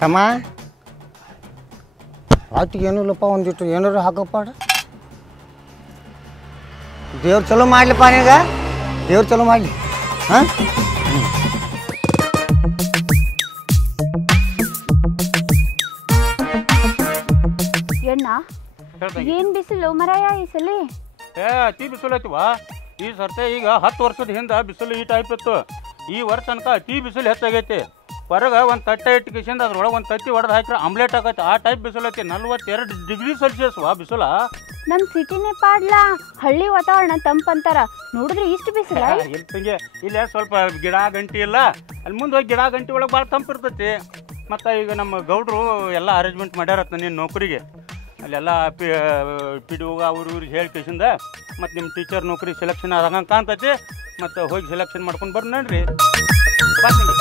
ತಮ್ಮ ಆಯ್ತು ಏನೂ ಇಲ್ಲಪ್ಪ ಒಂದಿಟ್ಟು ಏನಾರು ಹಾಕಪ್ಪ ದೇವ್ರು ಚಲೋ ಮಾಡ್ಲಿಪ್ಪ ನೀಗ ದೇವ್ರು ಚಲೋ ಮಾಡಲಿ ಹಾಂ ಎಣ್ಣ ಏನ್ ಬಿಸಿಲು ಮರಾಯ ಈ ಸಲ ಅತಿ ಬಿಸಿಲು ಐತಿವ ಈ ಸರ್ತೆ ಈಗ 10 ವರ್ಷದ ಹಿಂದೆ ಬಿಸಿಲು ಈ ಟೈಪ್ ಇತ್ತು ಈ ವರ್ಷ ತನಕ ಅತಿ ಬಿಸಿಲು ಹೆಚ್ಚಾಗೈತಿ ಹೊರಗೆ ಒಂದು ತಟ್ಟೆ ಇಟ್ಕಿಸಿಂದ ಅದ್ರೊಳಗೆ ಒಂದು ತತ್ತಿ ಹೊಡೆದು ಹಾಕಿದ್ರೆ ಆಮ್ಲೆಟ್ ಆಗೈತೆ ಆ ಟೈಪ್ ಬಿಸಿಲು ಐತಿ 42 ಡಿಗ್ರಿ ಸೆಲ್ಸಿಯಸ್ ಬಿಸಿಲ ನಮ್ ಸಿಟಿನೇ ಪಾಡ್ಲ ಹಳ್ಳಿ ವಾತಾವರಣ ತಂಪಂತಾರ ನೋಡಿದ್ರೆ ಇಷ್ಟು ಬಿಸಿಲ ಇಲ್ತಂಗೆ ಇಲ್ಲೇ ಸ್ವಲ್ಪ ಗಿಡ ಗಂಟಿ ಇಲ್ಲ ಅಲ್ಲಿ ಮುಂದೆ ಹೋಗಿ ಗಿಡ ಗಂಟಿ ಒಳಗೆ ಭಾಳ ತಂಪು ಇರ್ತೈತಿ ಮತ್ತು ಈಗ ನಮ್ಮ ಗೌಡ್ರು ಎಲ್ಲ ಅರೇಂಜ್ಮೆಂಟ್ ಮಾಡ್ಯಾರತ್ತ ನೀನು ನೌಕರಿಗೆ ಅಲ್ಲೆಲ್ಲ ಪಿ ಡಿ ಹೋಗ ಅವ್ರು ಇವ್ರಿಗೆ ಹೇಳಿ ಕೇಸಿಂದ ಮತ್ತು ನಿಮ್ಮ ಟೀಚರ್ ನೌಕರಿ ಸೆಲೆಕ್ಷನ್ ಆದಂಗೆ ಕಾಣ್ತೈತಿ ಮತ್ತು ಹೋಗಿ ಸೆಲೆಕ್ಷನ್ ಮಾಡ್ಕೊಂಡು ಬರ್ರಿ ನೋಡ್ರಿ ಬರ್ತೀನಿ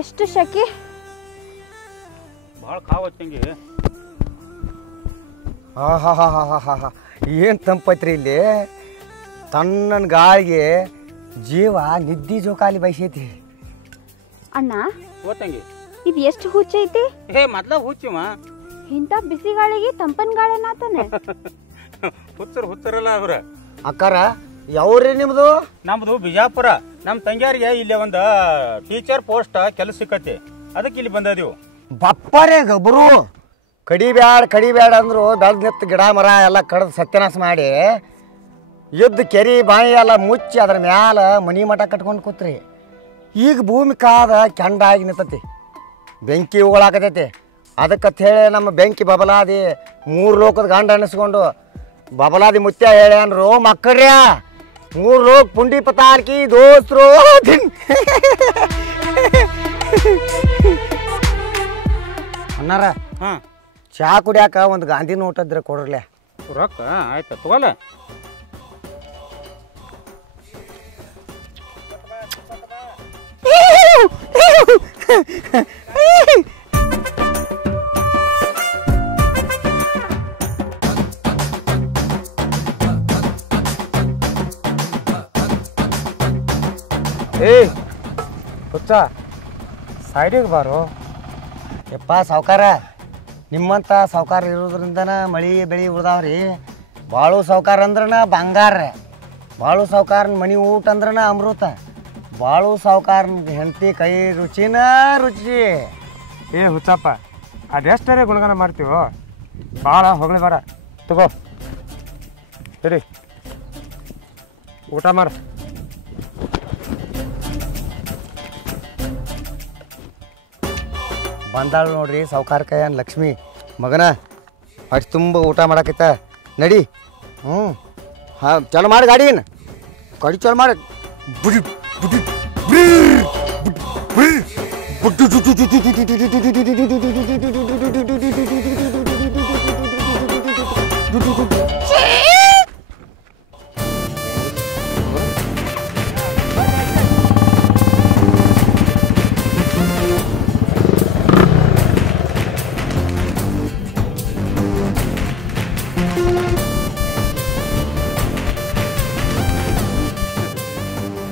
ಎಷ್ಟು ಶೆಕೆ ಭಾಳ ಕಾವತ್ತಂಗಿ ಏನು ತಂಪೈತ್ರಿ ಇಲ್ಲಿ ತಣ್ಣನ ಗಾಳಿಗೆ ಜೀವ ನಿದ್ದಿ ಜೋಕಾಲಿ ಬಯಸೈತಿ ಅಣ್ಣ ಓತಂಗಿ ಇದು ಎಷ್ಟು ಹುಚ್ಚೈತಿ ಮೊದ್ಲ ಹುಚ್ಚಿವ ಇಂಥ ಬಿಸಿ ಗಾಳಿಗೆ ತಂಪನ್ ಗಾಳಿನಾತಾನೆ ಹುಚ್ಚರಲ್ಲ ಅವ್ರ ಅಕ್ಕಾರ ಯಾವ್ರಿ ನಿಮ್ದು ನಮ್ದು ಬಿಜಾಪುರ ನಮ್ಮ ತಂಗ್ಯಾರಿಗೆ ಇಲ್ಲಿ ಒಂದು ಟೀಚರ್ ಪೋಸ್ಟ್ ಕೆಲಸ ಸಿಕ್ಕತಿ ಅದಕ್ಕೆ ಇಲ್ಲಿ ಬಂದದೀವು ಬಪ್ಪರೇ ಗಬ್ರು ಕಡಿಬ್ಯಾಡ ಅಂದ್ರು ಬೆಳೆದ್ ನಿತ್ತು ಗಿಡ ಮರ ಎಲ್ಲ ಕಡ್ದು ಸತ್ಯನಾಶ ಮಾಡಿ ಎದ್ದು ಕೆರಿ ಬಾಯಿ ಎಲ್ಲ ಮುಚ್ಚಿ ಅದ್ರ ಮ್ಯಾಲ ಮನಿ ಮಠ ಕಟ್ಕೊಂಡು ಕೂತ್ರಿ ಈಗ ಭೂಮಿ ಕಾದ ಕೆಂಡಾಗಿ ನಿಂತತಿ ಬೆಂಕಿ ಉಗಳಾಕತೈತಿ ಅದಕ್ಕಂತ ಹೇಳಿ ನಮ್ಮ ಬೆಂಕಿ ಬಬಲಾದಿ 3 ಲೋಕದ ಗಂಡ ಅನ್ನಿಸ್ಕೊಂಡು ಬಬಲಾದಿ ಮುತ್ಯ ಹೇಳ್ಯಾನ್ರು ಮಕ್ಕಳ್ರ್ಯಾ 3 ಲೋಕ ಪುಂಡಿ ಪತಾಲ್ಕಿ ದೋಸ್ತ್ರು ಅನ್ನಾರ ಚಾ ಕುಡಿಯಾಕ ಒಂದು ಗಾಂಧಿ ನೋಟ್ ಇದ್ರೆ ಕೊಡ್ರಲೆ ರೊಕ್ಕ ಆಯ್ತು ತಗೋಲ್ಲ ಹುಚ್ಚ ಸೈಡಿಗೆ ಬಾರು ಯಪ್ಪ ಸಾವ್ಕಾರ ನಿಮ್ಮಂಥ ಸಾವ್ಕಾರ ಇರೋದ್ರಿಂದನ ಮಳೆ ಬೆಳೆ ಉಳ್ದಾವ್ರಿ ಬಾಳು ಸಾವ್ಕಾರ ಅಂದ್ರನ ಬಂಗಾರ ಬಾಳು ಸಾವ್ಕಾರನ ಮನೆ ಊಟ ಅಂದ್ರನ ಅಮೃತ ಬಾಳು ಸಾವ್ಕಾರನ ಹೆಂಡತಿ ಕೈ ರುಚಿನ ರುಚಿ ಹುಚ್ಚಪ್ಪ ಅದೆಷ್ಟರೇ ಗುಣಗಾನ ಮಾಡ್ತೀವೋ ಭಾಳ ಹೊಗಳಿ ಬೇಡ ತಗೋ ಸರಿ ಊಟ ಮಾಡ ಬಂದಾಳು ನೋಡ್ರಿ ಸಾವ್ಕಾರ ಕೈಯನ್ ಲಕ್ಷ್ಮಿ ಮಗನ ಅಷ್ಟು ತುಂಬ ಊಟ ಮಾಡಕೈತ ನಡಿ ಹಾಂ ಚಲೋ ಮಾಡಿ ಗಾಡಿನ ಗಾಡಿ ಚಲೋ ಮಾಡಿ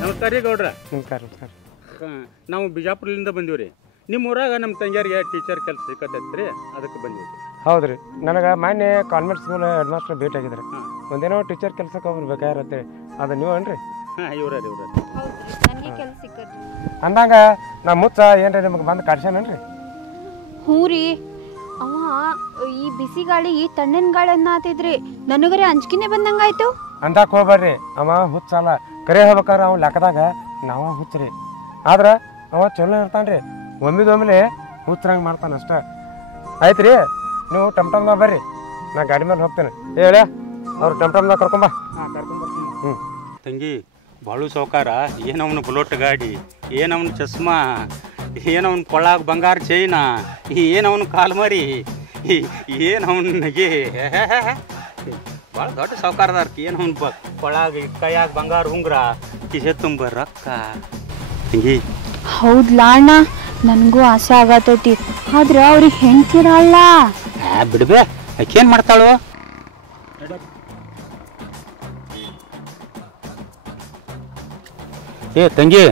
ನಮಸ್ಕಾರ ರೀ ಗೌಡ್ರ ನಮಸ್ಕಾರ ನಾವು ಬಿಜಾಪುರದಿಂದ ಬಂದೀವಿ ರೀ ನಿಮ್ಮ ಊರಾಗ ನಮ್ಮ ತಂಗಿಯರಿಗೆ ಟೀಚರ್ ಕೆಲಸ ಸಿಕ್ಕತ್ತೈತೆ ರೀ ಅದಕ್ಕೆ ಬಂದೀವಿ ಹೌದು ರೀ ನನಗೆ ಮೊನ್ನೆ ಕಾನ್ವೆಂಟ್ ಸ್ಕೂಲ್ ಹೆಡ್ ಮಾಸ್ಟರ್ ಭೇಟಿ ಆಗಿದ್ದಾರೆ ಒಂದೇನೋ ಟೀಚರ್ ಕೆಲಸಕ್ಕೆ ಒಬ್ರು ಬೇಕಾಗಿರತ್ತೆ ಅದು ನೀವು ಏನ್ರಿ ಹಾಂ ಇವ್ರ ನನಗೆ ಕೆಲಸ ಸಿಕ್ಕದ್ರಿ ಅಂದಾಗ ನಮ್ಮ ಮುಚ್ಚ ಏನ್ರಿ ನಿಮಗೆ ಬಂದು ಕಾಡ್ಸ್ಯಾನೇನ್ರಿ ಹ್ಞೂ ರೀ ಅವ ಈ ಬಿಸಿ ಗಾಳಿ ಈ ತಣ್ಣನ ಗಾಳಿ ಅನ್ನತ್ತಿದ್ರಿ ನನಗರೆ ಅಂಜಿಕೆನೆ ಬಂದಂಗಾಯ್ತು ಅಂದಾಕ ಹೋಗ್ಬೇಡ್ರಿ ಅವ ಹುಚ್ಚಲ್ಲ ಕರೆ ಹೇಳ್ಬೇಕಾದ್ರೆ ಅವ ಲೆಕ್ಕದಾಗ ನಾವ ಹುಚ್ಚ್ರಿ ಆದ್ರೆ ಅವ ಚಲೋ ಇರ್ತಾನ್ರಿ ಒಮ್ಮಿದೊಮ್ಮೆಲೆ ಹುಚ್ಚರಂಗೆ ಮಾಡ್ತಾನೆ ಅಷ್ಟ ಆಯ್ತು ರೀ ನೀವು ಟಮ್ಟಮ್ದಾಗ ಬರ್ರಿ ನಾ ಗಾಡಿ ಮೇಲೆ ಹೋಗ್ತೇನೆ ಹೇಳ ಅವ್ರು ಟಮ್ಟಮ್ದಾಗ ಕರ್ಕೊಂಬ ತಂಗಿ ಬಾಳು ಸಾವ್ಕಾರ ಏನವನು ಬುಲೋಟ್ ಗಾಡಿ, ಏನವನು ಚಸ್ಮಾ, ಏನವನು ಕೊಳಾಗ ಬಂಗಾರ ಚೈನಾ, ಏನವನು ಕಾಲ್ಮರಿ, ಏನವನಿಗೆ ಭಾಳ ದೊಡ್ಡ ಸಾವ್ಕಾರದಾರ. ಏನವನು ಕೊಳಾಗ ಕೈಯಾಗ ಬಂಗಾರ ಉಂಗ್ರ, ಕಿಸೆ ತುಂಬ ರೊಕ್ಕ. ಹಿಂಗೆ ಹೌದ್ಲಾ ಅಣ್ಣ, ನನಗೂ ಆಸೆ ಆಗತೈತಿ. ಆದ್ರೆ ಅವ್ರಿಗೆ ಹೆಣ್ತಿರಲ್ಲ. ಬಿಡ್ಬೇ, ಆಕೇನು ಮಾಡ್ತಾಳು? ಏ ತಂಗಿ,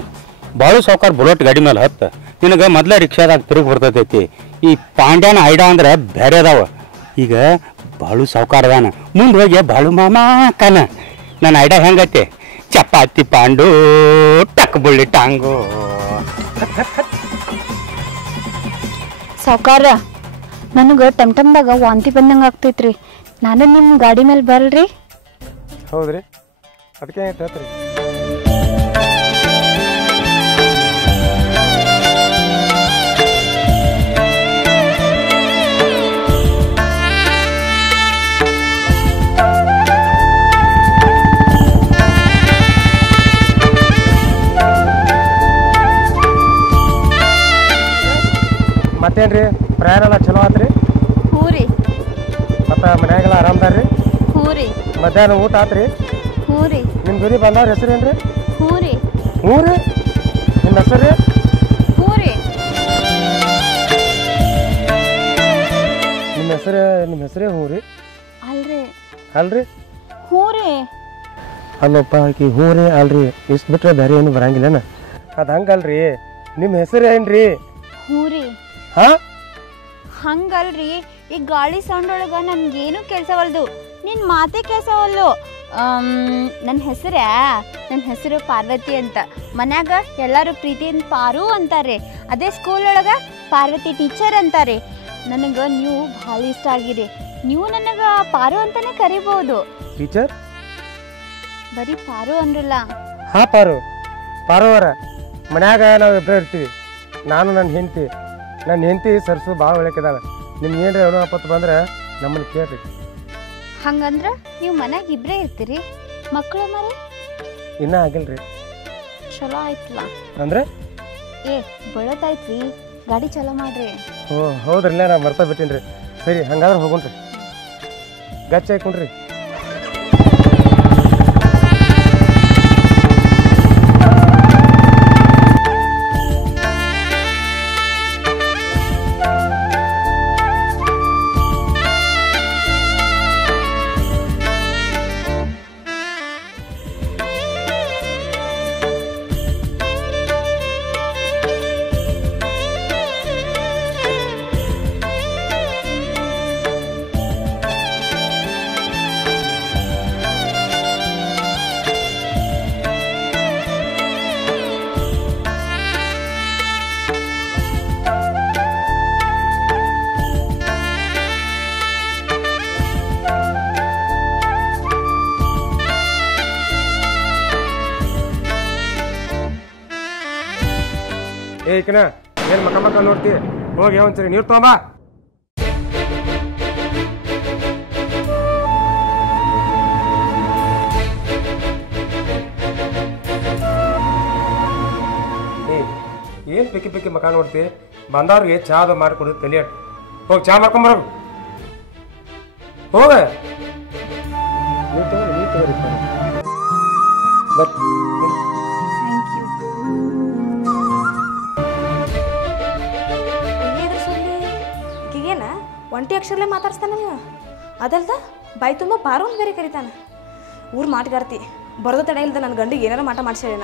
ಬಾಳು ಸಾವ್ಕಾರ ಬುಲೆಟ್ ಗಾಡಿ ಮೇಲೆ ಹತ್ತು. ನಿನಗೆ ಮೊದಲೇ ರಿಕ್ಷಾದಾಗ ತಿರುಗಿ ಬರ್ತೈತಿ. ಈ ಪಾಂಡ್ಯಾನ ಐಡ ಅಂದ್ರೆ ಬೇರೆ ಅದಾವ. ಈಗ ಬಾಳು ಸಾವ್ಕಾರದಾನ, ಮುಂದೆ ಹೋಗಿ ಬಾಳು ಮಾಮ ಕನ. ನನ್ನ ಐಡ ಹೆಂಗೈತಿ? ಚಪಾತಿ ಪಾಂಡು ಟಕ್ ಬುಳ್ಳಿ ಟಾಂಗು. ಸಾವ್ಕಾರ, ನನಗೆ ಟಮ್ಟಮ್ದಾಗ ವಾಂತಿ ಬಂದಂಗೆ ಆಗ್ತೈತ್ರಿ. ನಾನು ನಿಮ್ಮ ಗಾಡಿ ಮೇಲೆ ಬರಲ್ರಿ? ಹೌದ್ರಿ, ಅದಕ್ಕೆ ಹೇಳ್ತೀರಿ. ಮತ್ತೇನ್ರಿ, ಪ್ರಯಾಣ ಎಲ್ಲ ಚಲೋ ಆತ್ರಿ? ಹ್ಞೂ ರೀ. ಮತ್ತು ಮನ್ಯಾಗೆಲ್ಲ ಆರಾಮದಾರ್ರಿ? ಹ್ಞೂ ರೀ. ಮಧ್ಯಾಹ್ನ ಊಟ ಆತ್ರಿ? ಹ್ಞೂ ರೀ. ನಿಮ್ಮ ದುರಿ ಬಂದವ್ರ ಹೆಸರೇನ್ರಿ? ಹ್ಞೂ ರೀ. ಹ್ಞೂ ರೀ. ನಿಮ್ಮ ಹೆಸರು ರೀ? ಹ್ಞೂ ರೀ. ನಿಮ್ಮ ಹೆಸರೇ ಹ್ಞೂ ರೀ? ಅಲ್ರಿ. ಅಲ್ರಿ? ಹ್ಞೂ ರೀ. ಅಲ್ಲಪ್ಪ, ಆಕಿ ಹ್ಞೂ ರೀ ಅಲ್ರಿ ಇಷ್ಟು ಬಿಟ್ರೆ ಬೇರೆ ಏನು ಬರಂಗಿಲ್ಲನ? ಅದು ಹಂಗಲ್ರಿ, ನಿಮ್ಮ ಹೆಸರು ಏನ್ರಿ? ಹ್ಞೂ ರೀ. ಹಾಂ, ಹಂಗಲ್ರಿ, ಈ ಗಾಳಿ ಸೌಂಡ್ ಒಳಗೆ ನನ್ಗೇನು ಕೆಲ್ಸವಲ್ದು, ನಿನ್ನ ಮಾತೇ ಕೆಲ್ಸವಲ್ಲು. ನನ್ನ ಹೆಸರು ಪಾರ್ವತಿ ಅಂತ. ಮನ್ಯಾಗ ಎಲ್ಲರೂ ಪ್ರೀತಿಯಿಂದ ಪಾರು ಅಂತಾರೆ. ಅದೇ ಸ್ಕೂಲ್ ಒಳಗೆ ಪಾರ್ವತಿ ಟೀಚರ್ ಅಂತಾರೆ. ನನಗೆ ನೀವು ಭಾಳ ಇಷ್ಟ ಆಗಿರಿ. ನೀವು ನನಗೆ ಪಾರು ಅಂತಾನೆ ಕರಿಬೋದು. ಟೀಚರ್? ಬರೀ ಪಾರು ಅಂದ್ರಲ್ಲ. ಹಾಂ, ಪಾರು ಅವರ ಮನ್ಯಾಗ ನಾವು ಇಬ್ಬರೇ ಇರ್ತೀವಿ. ನಾನು ನನ್ನ ಹೆಂಡತಿ ಸರ್ಸು ಭಾಳ ಒಳಕಿದಾಳೆ. ನಿಮ್ಗೆ ಏನ್ರಿ ಅವನು ಆಪತ್ತು ಬಂದ್ರೆ ನಮ್ಮನ್ನು ಕೇಳ್ರಿ. ಹಂಗಂದ್ರೆ ನೀವು ಮನ್ಯಾಗ ಇಬ್ಬರೇ ಇರ್ತೀರಿ? ಮಕ್ಕಳು ಮರಿ ಇನ್ನೂ ಆಗಿಲ್ರಿ. ಚಲೋ ಆಯ್ತಲ್ಲ ಅಂದ್ರೆ? ಬೆಳತಾಯ್ತ್ರಿ, ಗಾಡಿ ಚಲೋ ಮಾಡ್ರಿ. ಓ ಹೌದ್ರಲ್ಲ, ನಾ ಮರ್ತಾ ಬಿಟ್ಟಿನ್ರಿ. ಸರಿ, ಹಂಗಾದ್ರೆ ಹೋಗುಣ್ರಿ. ಗಚ್ಚ ಹಾಕೊಂಡ್ರಿ. ಏಕನ ಏನು ಮಕ್ಕ ನೋಡ್ತಿ? ಹೋಗಿ ಒಂದ್ಸರಿ ನೀರು ತಗೊಂಬ. ಏನು ಪಿಕ್ಕಿ ಮಕ್ಕ ನೋಡ್ತಿ? ಬಂದವ್ರಿಗೆ ಚಾದ ಮಾಡ್ಕೊಡು ಕಲಿಯಟ್. ಹೋಗಿ ಚಾ ಮಾಡ್ಕೊಂಬರ. ಹೋಗ ನೀರು ತಗೋರಿ. ಒಂಟಿ ಅಕ್ಷರಲ್ಲೇ ಮಾತಾಡ್ಸ್ತಾನ ನೀವು. ಅದಲ್ದ ಬಾಯಿ ತುಂಬ ಪಾರು ಅಂತ ಬೇರೆ ಕರಿತಾನೆ. ಊರು ಮಾಟಗಾರ್ತಿ ಬರೋದು ತಡೆ ಇಲ್ದ ನನ್ನ ಗಂಡಿಗೆ ಏನಾರ ಮಾಟ ಮಾಡಿಸ್ಯಾಳ.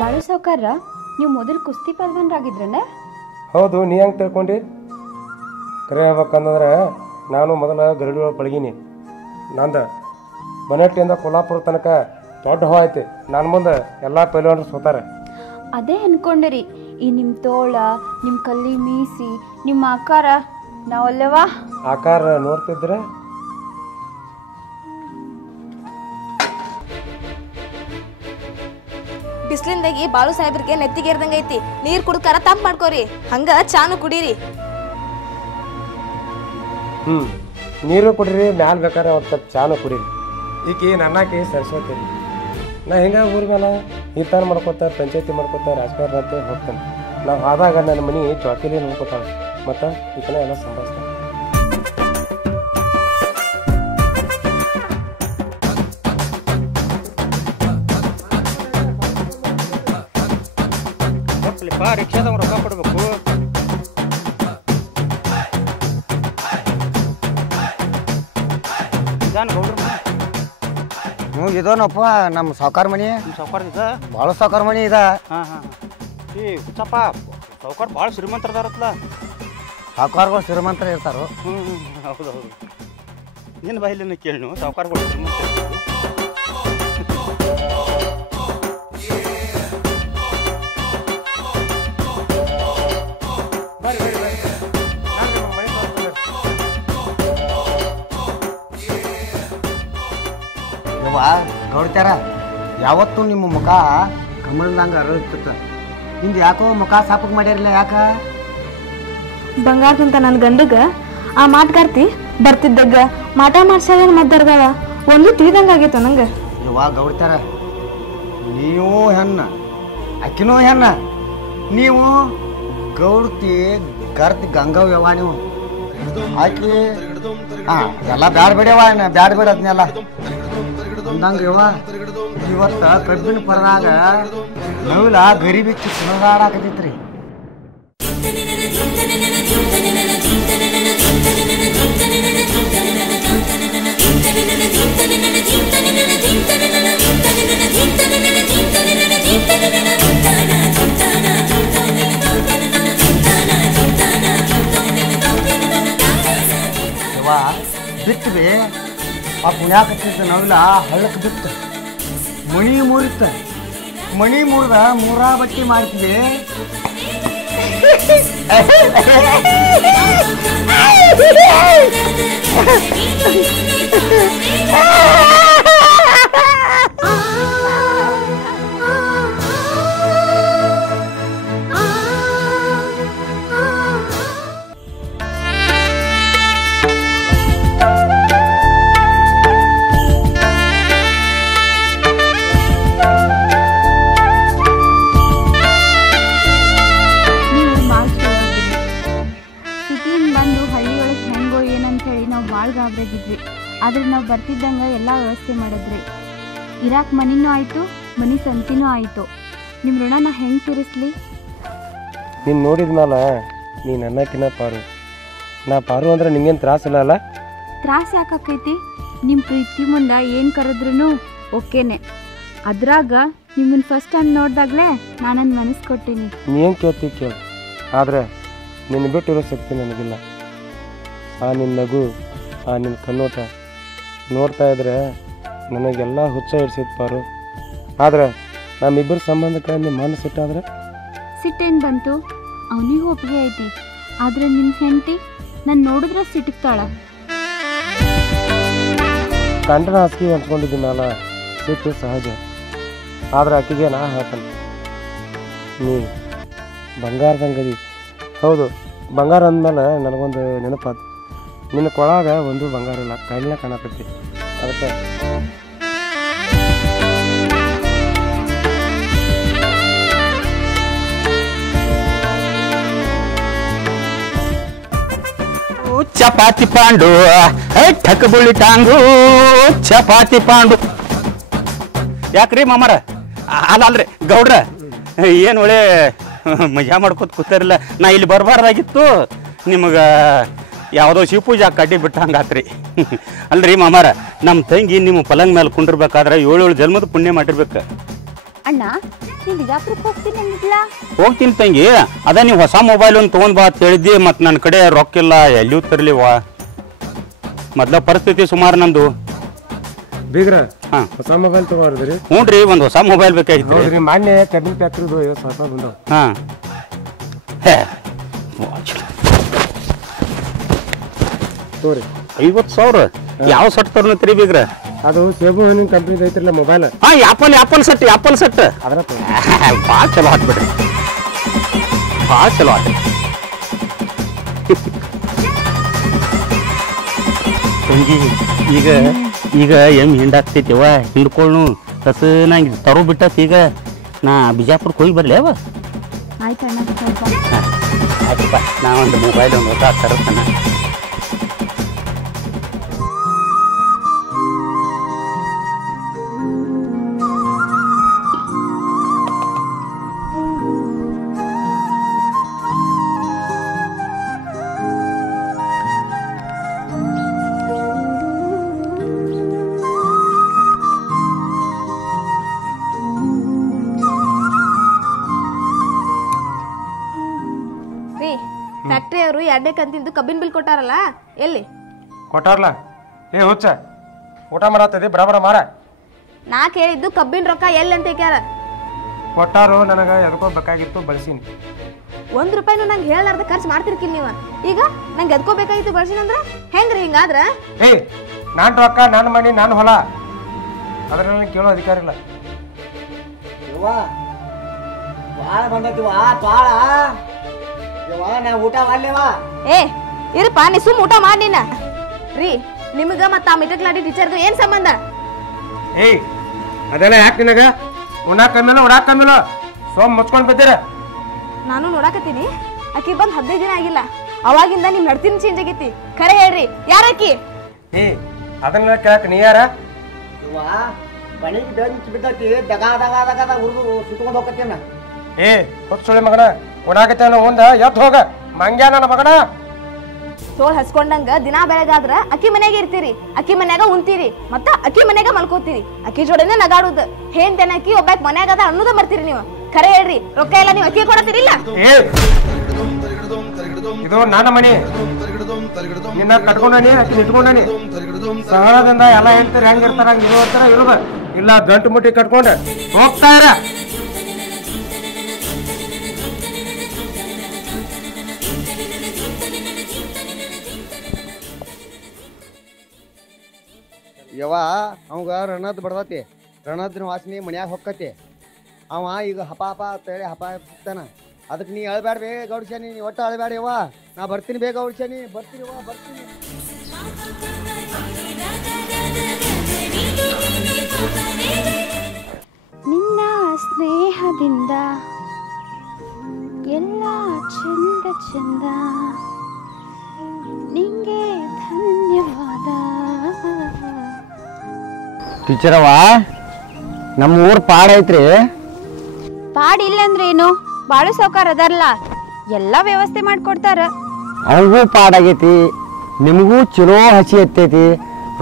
ಬಾಳು ಸಾವ್ಕಾರ, ನೀವು ಮೊದಲು ಕುಸ್ತಿ ಪಲ್ವನ್ರಾಗಿದ್ರಲ್ಲ? ಹೌದು, ನೀ ಹೆಂಗೆ ತಿಳ್ಕೊಂಡಿ? ಕರೆ ಹೇಳ್ಬೇಕಂದ್ರೆ ನಾನು ಮೊದಲ ಗರಡಿ ಒಳಗೆ ಪಳಗೀನಿ. ನಂದು ಬನಟ್ಟಿಯಿಂದ ಕೊಲ್ಲಾಪುರ ತನಕ ದೊಡ್ಡ ಹೋ ಐತಿ. ನನ್ನ ಮುಂದೆ ಎಲ್ಲ ಪೈಲ್ವಾನ್ರು ಸೋತಾರೆ. ಅದೇ ಅನ್ಕೊಂಡ್ರಿ, ಈ ನಿಮ್ಮ ತೋಳ, ನಿಮ್ಮ ಕಲ್ಲಿ ಮೀಸಿ, ನಿಮ್ಮ ಆಕಾರ ನಾವಲ್ಲವಾ? ಆಕಾರ ನೋಡ್ತಿದ್ರೆ ಬಿಸಿಲಿಂದಾಗಿ ಬಾಳು ಸಾಹೇಬ್ರಿಗೆ ನೆತ್ತಿಗೇರ್ದಂಗೆ ಐತಿ. ನೀರು ಕುಡ್ಕಾರ ತಂಪು ಮಾಡ್ಕೋರಿ, ಹಂಗ ಚಾನು ಕುಡೀರಿ. ನೀರು ಕುಡೀರಿ, ಮ್ಯಾಲ ಬೇಕಾದ್ರೆ ಒಂದು ಸ್ವಲ್ಪ ಚಾನು ಕುಡೀರಿ. ಈಕಿ ನನ್ನಾಕಿ ಸರಸ್ವತಿ. ನಾ ಹಿಂಗೆ ಊರ ಮೇಲೆ ಇಂತಾನ ಮಾಡ್ಕೋತ ಪಂಚಾಯತಿ ಮಾಡ್ಕೋತ ರಾಜಕಾರಣ ಅಂತ ಹೋಗ್ತಾನೆ. ನಾವು ಆದಾಗ ನನ್ನ ಮನೆ ಚೌಕಿಲಿ ನೋಡ್ಕೋತಾಳೆ ಮತ್ತು ಈತನ ಎಲ್ಲ ಸಂಭಾಳಿಸ್ತಾನೆ. ರಿಕ್ಷಾದಾಗ ರೊಕ್ಕ ಕೊಡ್ಬೇಕು. ಹ್ಞೂ ಇದೋನಪ್ಪ ನಮ್ಮ ಸಾವ್ಕಾರ ಮನಿ. ಸಾವ್ಕಾರ ಇದ ಭಾಳ ಸಾವ್ಕಾರ ಮನಿ ಇದ. ಈ ಹುಚ್ಚಪ್ಪ ಸಾವ್ಕಾರ ಭಾಳ ಶ್ರೀಮಂತರದಾರತ್ಲ. ಸಾವ್ಕಾರಗಳು ಶ್ರೀಮಂತರ ಇರ್ತಾರೋ. ಹೌದು ಹೌದು. ನಿನ್ನ ಬಾಯಿಲಿನ ಕೇಳಿ ನೀವು ಸಾವ್ಕಾರಗಳು ಶ್ರೀಮಂತ ಗೌಡ್ತಾರ ಯಾವತ್ತೂ ನಿಮ್ಮ ಮುಖ ಕಮಲ್ದಂಗೆ ಅರಳುತ್ತ. ನಿಂದು ಯಾಕೋ ಮುಖ ಸಾಪಕ್ಕೆ ಮಾಡ್ಯಾರಿಲ್ಲ ಯಾಕ? ಬಂಗಾರದಂತ ನನ್ನ ಗಂಡಗ ಆ ಮಾತುಗಾರ್ತಿ ಬರ್ತಿದ್ದಾಗ ಮಾಟ ಮಾಡ್ಸಾಗ ಮಾತಾಡ್ದಾಳ ಒಂದು ತಿಳಿದಂಗೆ ಆಗೈತ ನಂಗೆ. ಯವ್ವ ಗೌಡ್ತಾರ ನೀವು ಹೆಣ್ಣ ಅಕ್ಕಿನೂ ಹೆಣ್ಣ. ನೀವು ಗೌಡ್ತಿ ಗರ್ತಿ ಗಂಗವ್ ಯವ್ವ ನೀವು. ಆಕಿ ಹಾಂ ಎಲ್ಲ ಬ್ಯಾಡ ಬೇಡವ ಬ್ಯಾಡ ಬೇಡ ಅದನ್ನೆಲ್ಲ ಅಂದಂಗೆ ಯವ್ವ. ಇವತ್ತ ಕಬ್ಬಿನ ಪರದಾಗ ನವಿಲ ಗರಿಬಿಚ್ಚಿ ಸುಣಗಾಡಾಕತೈತ್ರಿ. ಯವ್ವ ಬಿತ್ತು ಬೇ ಆ ಪುಣ್ಯಾಕತ್ತಿದ್ದ ನವಿಲ ಹಳ್ಳಕ್ಕೆ ಬಿತ್ತು ಮಣಿ ಮುರಿತ. ಮಣಿ ಮುರಿದ ಮೂರಾ ಬಟ್ಟಿ ಮಾಡ್ತಿದ್ದೆ. ಆದ್ರೆ ನಾವು ಬರ್ತಿದ್ದಂಗೆ ಎಲ್ಲ ವ್ಯವಸ್ಥೆ ಮಾಡಿದ್ರಿ. ಇರಾಕ್ ಮನಿನೂ ಆಯಿತು, ಮನಿ ಸಂತಿನೂ ಆಯಿತು. ನಿಮ್ಮ ಋಣ ನಾ ಹೆಂಗೆ ತೀರಿಸ್ಲಿ? ನೀನು ನೋಡಿದ ಮೇಲೆ ನೀನು ಅನ್ನಕ್ಕಿನ್ನ ಪಾರು. ನಾ ಪಾರು ಅಂದ್ರೆ ನಿಂಗೇನು ತ್ರಾಸಿಲ್ಲ ಅಲ್ಲ? ತ್ರಾಸ ಯಾಕೈತಿ? ನಿಮ್ಮ ಪ್ರೀತಿ ಮುಂದೆ ಏನು ಕರೆದ್ರೂ ಓಕೆನೆ. ಅದ್ರಾಗ ನಿಮ್ಮನ್ನು ಫಸ್ಟ್ ಟೈಮ್ ನೋಡಿದಾಗಲೇ ನಾನು ನನ್ನ ಮನಸ್ಸು ಕೊಟ್ಟೀನಿ. ನೀನು ಕೇಳ್ತಿ ಕೇಳು, ಆದರೆ ನಿನ್ನ ಬಿಟ್ಟಿರೋ ಶಕ್ತಿ ನನಗಿಲ್ಲ. ಆ ನಿನ್ನ ನಗು, ಆ ನಿನ್ನ ಕಣ್ಣೋಟ ನೋಡ್ತಾ ಇದ್ರೆ ನನಗೆಲ್ಲ ಹುಚ್ಚ ಹಿಡ್ಸಿತ್ತು ಪಾರು. ಆದರೆ ನಮ್ಮಿಬ್ಬರ ಸಂಬಂಧಕ್ಕೆ ನಿಮ್ಮ ಮನಸ್ಸು ಸಿಟ್ಟಾದ್ರೆ? ಸಿಟ್ಟೇನು ಬಂತು? ಅವನಿಗೂ ಒಪ್ಪಿಗೆ ಐತಿ. ಆದರೆ ನಿಮ್ಮ ಹೆಂಡತಿ ನಾನು ನೋಡಿದ್ರೆ ಸಿಟ್ಟಿಗ್ತಾಳ. ಕಂಠನ ಹಾಸಿಗೆ ಹಂಚ್ಕೊಂಡಿದ್ದೀನಲ್ಲ, ಸಿಟ್ಟು ಸಹಜ. ಆದ್ರೆ ಆಕೆಗೆ ನಾ ಹೇಳ್ತಾನೆ, ನೀ ಬಂಗಾರದಂಗದಿ. ಹೌದು, ಬಂಗಾರ ಅಂದಮೇಲೆ ನನಗೊಂದು ನೆನಪಾದ. ನಿನ್ನ ಕೊಳಾಗ ಒಂದು ಬಂಗಾರ ಇಲ್ಲ, ಕೈಲೇ ಕಾಣಕತ್ತಿ. ಅದಕ್ಕೆ ಚಪಾತಿ ಪಾಂಡು ಠಕ್ ಬುಳ್ಳಿ ಟಾಂಗು ಚಪಾತಿ ಪಾಂಡು. ಯಾಕ್ರಿ ಮಾಮಾರ? ಅಲ್ಲಲ್ರಿ ಗೌಡ್ರ, ಏನು ಒಳ್ಳೆ ಮಜಾ ಮಾಡ್ಕೊತ ಕೂತಾರಿಲ್ಲ. ನಾ ಇಲ್ಲಿ ಬರಬಾರ್ದಾಗಿತ್ತು, ನಿಮಗೆ ಯಾವುದೋ ಶಿವಪೂಜಾ ಕಡ್ಡಿ ಬಿಟ್ಟು ಹಂಗಾತ್ರಿ. ಅಲ್ರಿ ಮಾಮಾರ, ನಮ್ಮ ತಂಗಿ ನಿಮ್ಮ ಪಲಂಗ್ ಮೇಲೆ ಕುಂಡಿರ್ಬೇಕಾದ್ರೆ 7 ಜನ್ಮದ ಪುಣ್ಯ ಮಾಡಿರ್ಬೇಕು. ಅಣ್ಣ, ನೀವು ಬಿಜಾಪುರಕ್ಕೆ ಹೋಗ್ತೀನಿ ಅಂದಿದ್ಲ? ಹೋಗ್ತೀನಿ ತಂಗಿ. ಅದ ನೀವು ಹೊಸ ಮೊಬೈಲ್ ಒಂದು ತೊಗೊಂಡ್ ಬಾ ಅಂತ ಹೇಳಿದ್ದಿ. ಮತ್ತು ನನ್ನ ಕಡೆ ರೊಕ್ಕ ಇಲ್ಲ, ಎಲ್ಲಿಯೂ ತರಲಿವ. ಮೊದಲ ಪರಿಸ್ಥಿತಿ ಸುಮಾರು ನಂದು. ಬೀಗ್ರ ಹಾಂ, ಹೊಸ ಮೊಬೈಲ್ ತಗೋರಿದ್ರಿ? ಹ್ಞೂ ರೀ, ಒಂದು ಹೊಸ ಮೊಬೈಲ್ ಬೇಕಾಗಿತ್ತು ನೋಡ್ರಿ, ಮೊನ್ನೆ ಕಬ್ಬಿನ ಫ್ಯಾಕ್ಟ್ರಿದು 50,000 ಬಂದವು. ಹಾಂ, ಹೇ ತೋರಿ 50,000. ಯಾವ ಸಟ್ ತರ್ನತ್ರಿ ಬೀಗ್ರ? ಅದು ಸೇಬು ಹಣ್ಣಿನ ಕಂಪ್ನಿ ಐತ್ರಲ್ಲ ಮೊಬೈಲ್. ಹಾಂ, ಆಪಲ್ ಸೆಟ್ ಅದರ ತೋರಿ. ಭಾಳ ಚಲೋ ಹಾಕ್ಬಿಡ್ರಿ, ಭಾಳ ಚಲೋ ಆತ. ತಂಗಿ ಈಗ ಈಗ ಎಮ್ಮೆ ಹಿಂಡಾಗ್ತೈತಿವ ಹಿಂಡ್ಕೊಳ್ಳು ಹಸನಾಗಿ ತರೋ ಬಿಟ್ಟತ್ ಈಗ ನಾ ಬಿಜಾಪುರಕ್ಕೆ ಹೋಗಿ ಬರಲಿ ಅವ ಆಯ್ತು ಅಣ್ಣ ಆಯ್ತಪ್ಪ ನಾ ಒಂದು ಮೊಬೈಲ್ ಒಂದು ಹೊಸ ತರತ್ತಣ್ಣ ಫ್ಯಾಕ್ಟ್ರಿ ಅವರು 2ನೇ ಕಂತಿಂದು ಕಬ್ಬಿನ ಬಿಲ್ ಕೊಟ್ಟಾರಲ್ಲ ಎಲ್ಲಿ ಕೊಟ್ಟಾರ್ಲ ಏ ಹುಚ್ಚ ಊಟ ಮಾಡತ್ತದಿ ಬರಬರ ಮಾರ ನಾ ಕೇಳಿದ್ದು ಕಬ್ಬಿನ ರೊಕ್ಕ ಎಲ್ಲಿ ಅಂತ ಕೇಳ ಕೊಟ್ಟಾರು ನನಗೆ ಎದಕ್ಕೋ ಬೇಕಾಗಿತ್ತು ಬಳಸೀನಿ ₹1 ನಂಗೆ ಹೇಳಾರ್ದ ಖರ್ಚು ಮಾಡ್ತಿರ್ಕಿಲ್ಲ ನೀವು ಈಗ ನಂಗೆ ಎದ್ಕೋಬೇಕಾಗಿತ್ತು ಬಳಸಿನಂದ್ರ ಹೆಂಗ್ರಿ ಹಿಂಗಾದ್ರ ಏ ನಾನು ರೊಕ್ಕ ನನ್ನ ಮನೆ ನಾನು ಹೊಲ ಅದ್ರ ನನಗೆ ಕೇಳೋ ಅಧಿಕಾರ ಇಲ್ಲ ಭಾಳ ಬಂದೈತಿವ ಭಾಳ ನಾ ಊಟ ಮಾಡ್ಲೇವಾ ಏ ಇರಪ್ಪ ನೀ ಸುಮ್ ಊಟ ಮಾಡಿ ರೀ ನಿಮಗ ಮತ್ತ ಆ ಮಿಟಕ್ಲಾಡಿ ಟೀಚರ್ದು ಏನ್ ಸಂಬಂಧ ಏಯ್ ಅದೆಲ್ಲ ಯಾಕೆ ನಿನಗ ಉಣ್ಣಾಕಮ್ಮೇಲೆ ಉಡಾಕಮ್ಮೇಲೆ ಸೋಮ್ ಮುಚ್ಕೊಂಡ್ ಬಿದ್ದೀರ ನಾನು ನೋಡಾಕತ್ತೀನಿ ಆಕಿ ಬಂದ್ 15 ದಿನ ಆಗಿಲ್ಲ ಅವಾಗಿಂದ ನಿಮ್ ನಡ್ತಿನ ಚೇಂಜ್ ಆಗೈತಿ ಖರೆ ಹೇಳ್ರಿ ಯಾರಾಕಿ ಏ ಅದನ್ನ ಕೇಳಕ್ ನೀ ಯಾರ ಇವ ಬಣಿಗೆ ಬೆಂಚ್ ಬಿದ್ದೈತಿ ದಗ ದಗ ದಗ ಹುಡುಗರು ಸುಟ್ಕೊಂಡು ಹೋಗತ್ತೇನ ಏ ಹೊತ್ತು ಮಗನ ಉಡಾಕತ್ತೇನ ಒಂದ ಎದ್ದು ಹೋಗ ಮಂಗ್ಯ ನನ್ನ ಮಗನ ತೋಳ್ ಹಸ್ಕೊಂಡಂಗ ದಿನಾ ಬೆಳಗಾದ್ರ ಅಕ್ಕಿ ಮನೆಗೆ ಇರ್ತೀರಿ ಅಕ್ಕಿ ಮನ್ಯಾಗ ಉಣ್ತೀರಿ ಮತ್ತ ಅಕ್ಕಿ ಮನ್ಯಾಗ ಮಲ್ಕೋತೀರಿ ಅಕ್ಕಿ ಜೋಡಿನ ನಗಾಡುದ ಹೇಂತೇನ ಅಕ್ಕಿ ಒಬ್ಬಾಕ್ ಮನ್ಯಾಗ ಅದ ಅನ್ನೋದ ಬರ್ತೀರಿ ನೀವು ಖರೆ ಹೇಳ್ರಿ ರೊಕ್ಕ ಎಲ್ಲ ನೀವು ಅಕ್ಕಿ ಕೊಡತ್ತೀರಿಲ್ಲ ಏ ಇದು ನನ್ನ ಮನಿ ನಿನ್ನ ಕಟ್ಕೊಂಡನಿ ಅಕ್ಕಿ ಇಟ್ಕೊಂಡನಿ ಸಹಳದಿಂದ ಎಲ್ಲ ಹೇಳ್ತೀರಿ ಹೆಂಗಿರ್ತಾರ ಹಂಗ ಇದು ಅಂತಾರ ಇರೋದ ಇಲ್ಲ ಗಂಟು ಮುಟ್ಟಿ ಕಟ್ಕೊಂಡ ಹೋಗ್ತಾರ ಯವ ಅವಾಗ ರಣದ್ ಬಡ್ದತಿ ರಣದ್ನ ವಾಸನೆ ಮನ್ಯಾಗ ಹೊಕ್ಕತಿ ಅವ ಈಗ ಹಪ ಹಪ ಅಂತೇಳಿ ಹಪ ಹಾಕ್ತಾನ ಅದಕ್ಕೆ ನೀ ಅಳ್ಬೇಡ ಬೇ ಗೌಡ್ಸನಿ ನೀ ಒಟ್ಟು ಅಳ್ಬೇಡ ಯವ್ವ ನಾ ಬರ್ತೀನಿ ಬೇ ಗೌಡ್ಸನಿ ಬರ್ತೀನಿ ಯವ್ವ ಬರ್ತೀನಿ ನಿನ್ನ ಸ್ನೇಹದಿಂದ ಎಲ್ಲ ಚಂದ ಚಂದ ನಿಂಗೆ ಧನ್ಯವಾದ ಟೀಚರವ್ವ ನಮ್ಮ ಊರು ಪಾಡ ಐತ್ರಿ ಪಾಡಿಲ್ಲ ಅಂದ್ರೆ ಏನು ಬಾಳು ಸೌಕಾರ ಅದಾರಲ್ಲ ಎಲ್ಲ ವ್ಯವಸ್ಥೆ ಮಾಡ್ಕೊಡ್ತಾರ ಅವಗೂ ಪಾಡಾಗೈತಿ ನಿಮಗೂ ಚಲೋ ಹಸಿ ಎತ್ತೈತಿ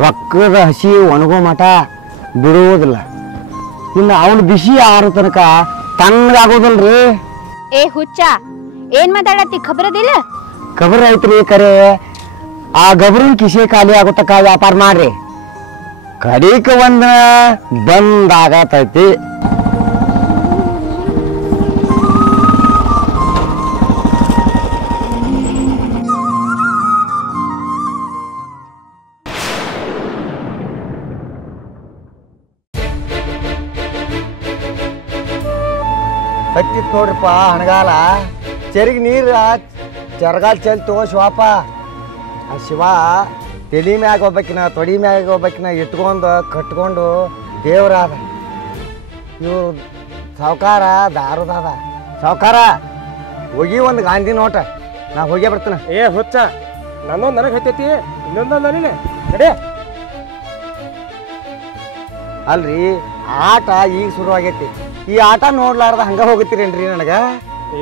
ರೊಕ್ಕದ ಹಸಿ ಒಣಗೋ ಮಠ ಬಿಡುವುದಿಲ್ಲ ಇನ್ನು ಅವನು ಬಿಸಿ ಆರು ತನಕ ತಣ್ಣಗಾಗೋದಲ್ರಿ ಏ ಹುಚ್ಚ ಏನ್ ಮಾತಾಡತ್ತಿ ಖಬರದಿಲ್ಲ ಖಬರ್ ಐತ್ರಿ ಕರೆ ಆ ಗಬ್ರನ್ ಕಿಸೆ ಖಾಲಿ ಆಗುತ್ತಕ ವ್ಯಾಪಾರ ಮಾಡ್ರಿ ಕಡಿಕ ಒಂದ ಬಂದಾಗತೈತಿ ಹತ್ತಿತ್ ನೋಡ್ರಿಪ್ಪ ಹಣಗಾಲ ಚೆರಿಗೆ ನೀರು ಚರಗಾಲ್ ಚೆಲ್ತು ಶಿವಪ್ಪ ಆ ಶಿವ ತಲೆ ಮ್ಯಾಗ ಹೋಗ್ಬೇಕಿನ ತೊಡಿ ಮ್ಯಾಗ ಹೋಗ್ಬೇಕಿನ ಇಟ್ಕೊಂಡು ಕಟ್ಕೊಂಡು ದೇವ್ರಾದ ಇವು ಸಾವ್ಕಾರ ದಾರುದಾದ ಸಾವ್ಕಾರ ಹೋಗಿ ಒಂದು ಗಾಂಧಿ ನೋಟ ನಾ ಹೋಗೇ ಬರ್ತೀನಿ ಏ ಹುಚ್ಚ ನನ್ನೊಂದು ನನಗೆ ಹತ್ತೈತಿ ಇನ್ನೊಂದೊಂದು ನನಗೆ ನಡೆ ಅಲ್ರಿ ಆಟ ಈಗ ಶುರುವಾಗೈತಿ ಈ ಆಟ ನೋಡ್ಲಾರ್ದ ಹಂಗ ಹೋಗತ್ತೀರೇನ್ರಿ ನನಗ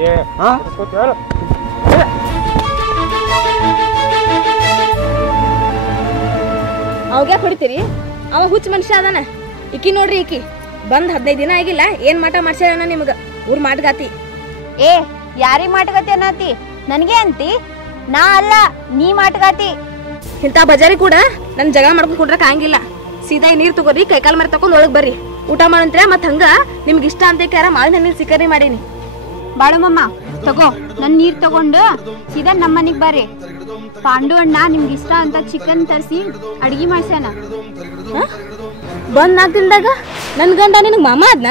ಏ ಹಾ ಅವಾಗ ಹೊಡಿತೀರಿ ಅವ ಹುಚ್ಚ ಮನುಷ್ಯ ಅದಾನ ಇಕ್ಕಿ ನೋಡ್ರಿ ಇಕ್ಕಿ ಬಂದ್ 15 ದಿನ ಆಗಿಲ್ಲ ಏನ್ ಮಾಟ ಮಾಡ್ಸ್ಯಾರ ನಿಮ್ಗ ಊರ್ ಮಾಡ್ಗಾತಿ ಏ ಯಾರಿಗ್ ಮಾಟಗತಿ ಅನ್ನತಿ ನನ್ಗೆ ಅಂತಿ ನಾ ಅಲ್ಲ ನೀ ಮಾಟಗಾತಿ ಇಂಥ ಬಜಾರಿ ಕೂಡ ನನ್ ಜಗ ಮಾಡ್ಕೊಂಡ್ ಕುಂಡ್ರಕ್ ಆಗಂಗಿಲ್ಲ ಸೀದಾ ನೀರ್ ತಗೋರಿ ಕೈಕಾಲ್ ಮರ ತಕೊಂಡ್ ಒಳಗ್ ಬರ್ರಿ ಊಟ ಮಾಡಂತ್ರ ಮತ್ ಹಂಗ ನಿಮ್ಗೆ ಇಷ್ಟ ಅಂತ ಕ್ಯಾರ ಮಾವಿನ ಹಣ್ಣಿನ ಸಿಕ್ಕರಿ ಮಾಡೀನಿ ಬಾಳಮಮ್ಮ ತಗೋ ನನ್ ನೀರ್ ತಗೊಂಡು ಸೀದಾ ನಮ್ಮ ಮನಿಗ್ ಬರ್ರಿ ಪಾಂಡು ಅಣ್ಣ ನಿಮ್ಗೆ ಇಷ್ಟ ಅಂತ ಚಿಕನ್ ತರಿಸಿ ಅಡ್ಗಿ ಮಾಡ್ಸ್ಯಾನ ಬಂದ್ 4 ದಿನದಾಗ ನನ್ ಗಂಡ ನಿನಗ್ ಮಾಮ ಅದ್ನ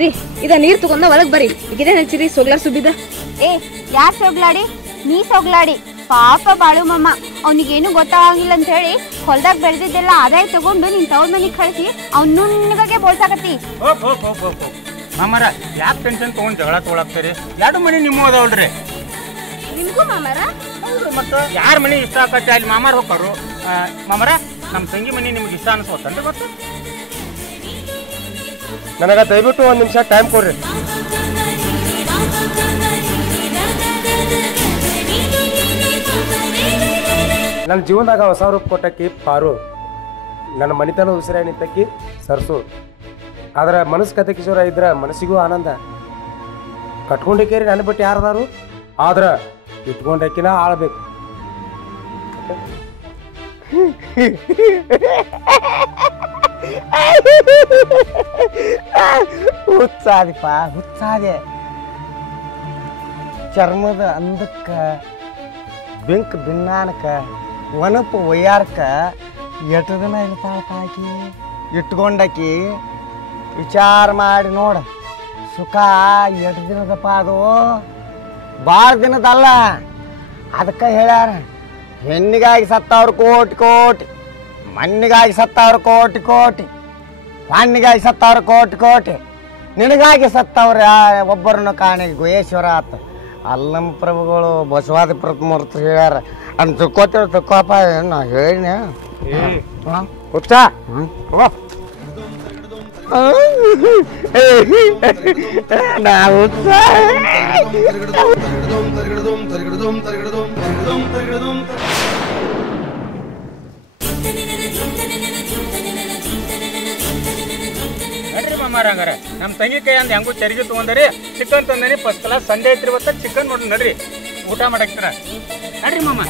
ರೀ ಇದ ನೀರ್ ತಗೊಂಡ ಒಳಗ್ ಬರ್ರಿ ಈಗಿದೇ ಹಚ್ಚಿರಿ ಸೋಗ್ಲಾರ್ ಸುಬ್ಬಿದ ಏ ಯಾರ್ ಸೋಗ್ಲಾಡಿ ನೀ ಸೋಗ್ಲಾಡಿ ಪಾಪ ಬಾಳು ಮಮ್ಮ ಅವನಿಗೇನು ಗೊತ್ತಾಗಿಲ್ಲ ಅಂತ ಹೇಳಿ ಹೊಲ್ದಾಗ ಬೆಳೆದಿದ್ದೆಲ್ಲ ಆದಾಯ ತಗೊಂಡು ನಿನ್ ತವ್ರ ಮನೆಗೆ ಕಳಿಸಿ ಅವ್ನು ನಿನಗೆ ಬೋಳ್ಸಾಕತ್ತಿ. ಮಾಮಾರ ಯಾಕೆ ಟೆನ್ಷನ್ ತೊಗೊಂಡು ಜಗಳ ತೊಗೊಳಕ್ತೀರಿ? 2 ಮನೆ ನಿಮ್ಮ ಅದಾವಲ್ರಿ. ನಿಮ್ಗೂ ಮಾಮಾರ ಮತ್ತು ಯಾರ ಮನೆ ಇಷ್ಟ ಆಕತ್ತೆ ಅಲ್ಲಿ ಮಾಮಾರ ಹೋಗ್ತಾರು. ಮಾಮಾರ ನಮ್ಮ ತಂಗಿ ಮನೆ ನಿಮ್ಗೆ ಇಷ್ಟ ಅನ್ಸೋತನ್ರಿ? ಮತ್ತು ನನಗೆ ದಯವಿಟ್ಟು 1 ನಿಮಿಷ ಟೈಮ್ ಕೊಡ್ರಿ. ನನ್ನ ಜೀವನದಾಗ ಹೊಸ ರೂಪ ಕೊಟ್ಟಕ್ಕಿ ಪಾರು, ನನ್ನ ಮನಿತನ ಉಸಿರ ನಿಂತಕ್ಕಿ ಸರ್ಸು. ಆದ್ರೆ ಮನಸ್ಸು ಕತೆ ಕಿಶೋರ ಇದ್ರೆ ಮನಸ್ಸಿಗೂ ಆನಂದ. ಕಟ್ಕೊಂಡಕ್ಕೇರಿ ನನ್ನ ಬಿಟ್ಟು ಯಾರದಾರು, ಆದ್ರೆ ಇಟ್ಕೊಂಡಕ್ಕಿನ ಆಳ್ಬೇಕು. ಹುಚ್ಚಾದಿಪ್ಪ ಹುಚ್ಚಾದೆ. ಚರ್ಮದ ಅಂದಕ್ಕ ಬೆಂಕ್ ಭಿನ್ನಾನಕ ಒನಪು ಒಯ್ಯಾರಕ ಎಷ್ಟು ದಿನ ಇರ್ತಾಳಪ್ಪ ಆಕಿ ಇಟ್ಕೊಂಡಾಕಿ. ವಿಚಾರ ಮಾಡಿ ನೋಡ, ಸುಖ ಎಷ್ಟು ದಿನದಪ್ಪ ಅದು, ಭಾಳ ದಿನದಲ್ಲ. ಅದಕ್ಕೆ ಹೇಳ್ಯಾರ, ಹೆಣ್ಣಿಗಾಗಿ ಸತ್ತವ್ರು ಕೋಟಿ ಕೋಟಿ, ಮಣ್ಣಿಗಾಗಿ ಸತ್ತವ್ರು ಕೋಟಿ ಕೋಟಿ, ಹಣ್ಣಿಗಾಗಿ ಸತ್ತವ್ರು ಕೋಟಿ ಕೋಟಿ, ನಿನಗಾಗಿ ಸತ್ತವ್ರ ಒಬ್ಬರನ್ನು ಕಾಣಿ ಗುಹೇಶ್ವರ ಆತ. ಅಲ್ಲಿ ನಮ್ಮ ಪ್ರಭುಗಳು ಬಸವಾದಿ ಪ್ರತಿಮೂರ್ತಿ ಹೇಳ್ಯಾರ. ಅಂತ ತಿಳ್ಕೊತೀವಿ ತಿಳ್ಕೊಪ್ಪ, ನಾ ಹೇಳಿನ ಹುಚ್ಚ ನಾವು ನಡ್ರಿ ಮಾಮಾರ, ಹಂಗಾರ ನಮ್ಮ ತಂಗಿ ಕೈ ಅಂದ್ ಹೆಂಗೂ ಚರಿಗೆ ತೊಗೊಂಡ್ರಿ. ಚಿಕನ್ ತಂದೇನಿ ಫಸ್ಟ್ ಕ್ಲಾಸ್. ಸಂಡೆ ಐತ್ರಿ ಇವತ್ತು, ಚಿಕನ್ ನೋಡ್ರಿ. ನಡ್ರಿ ಊಟ ಮಾಡಾಕ್ತೀರ. ನಡ್ರಿ ಮಾಮ.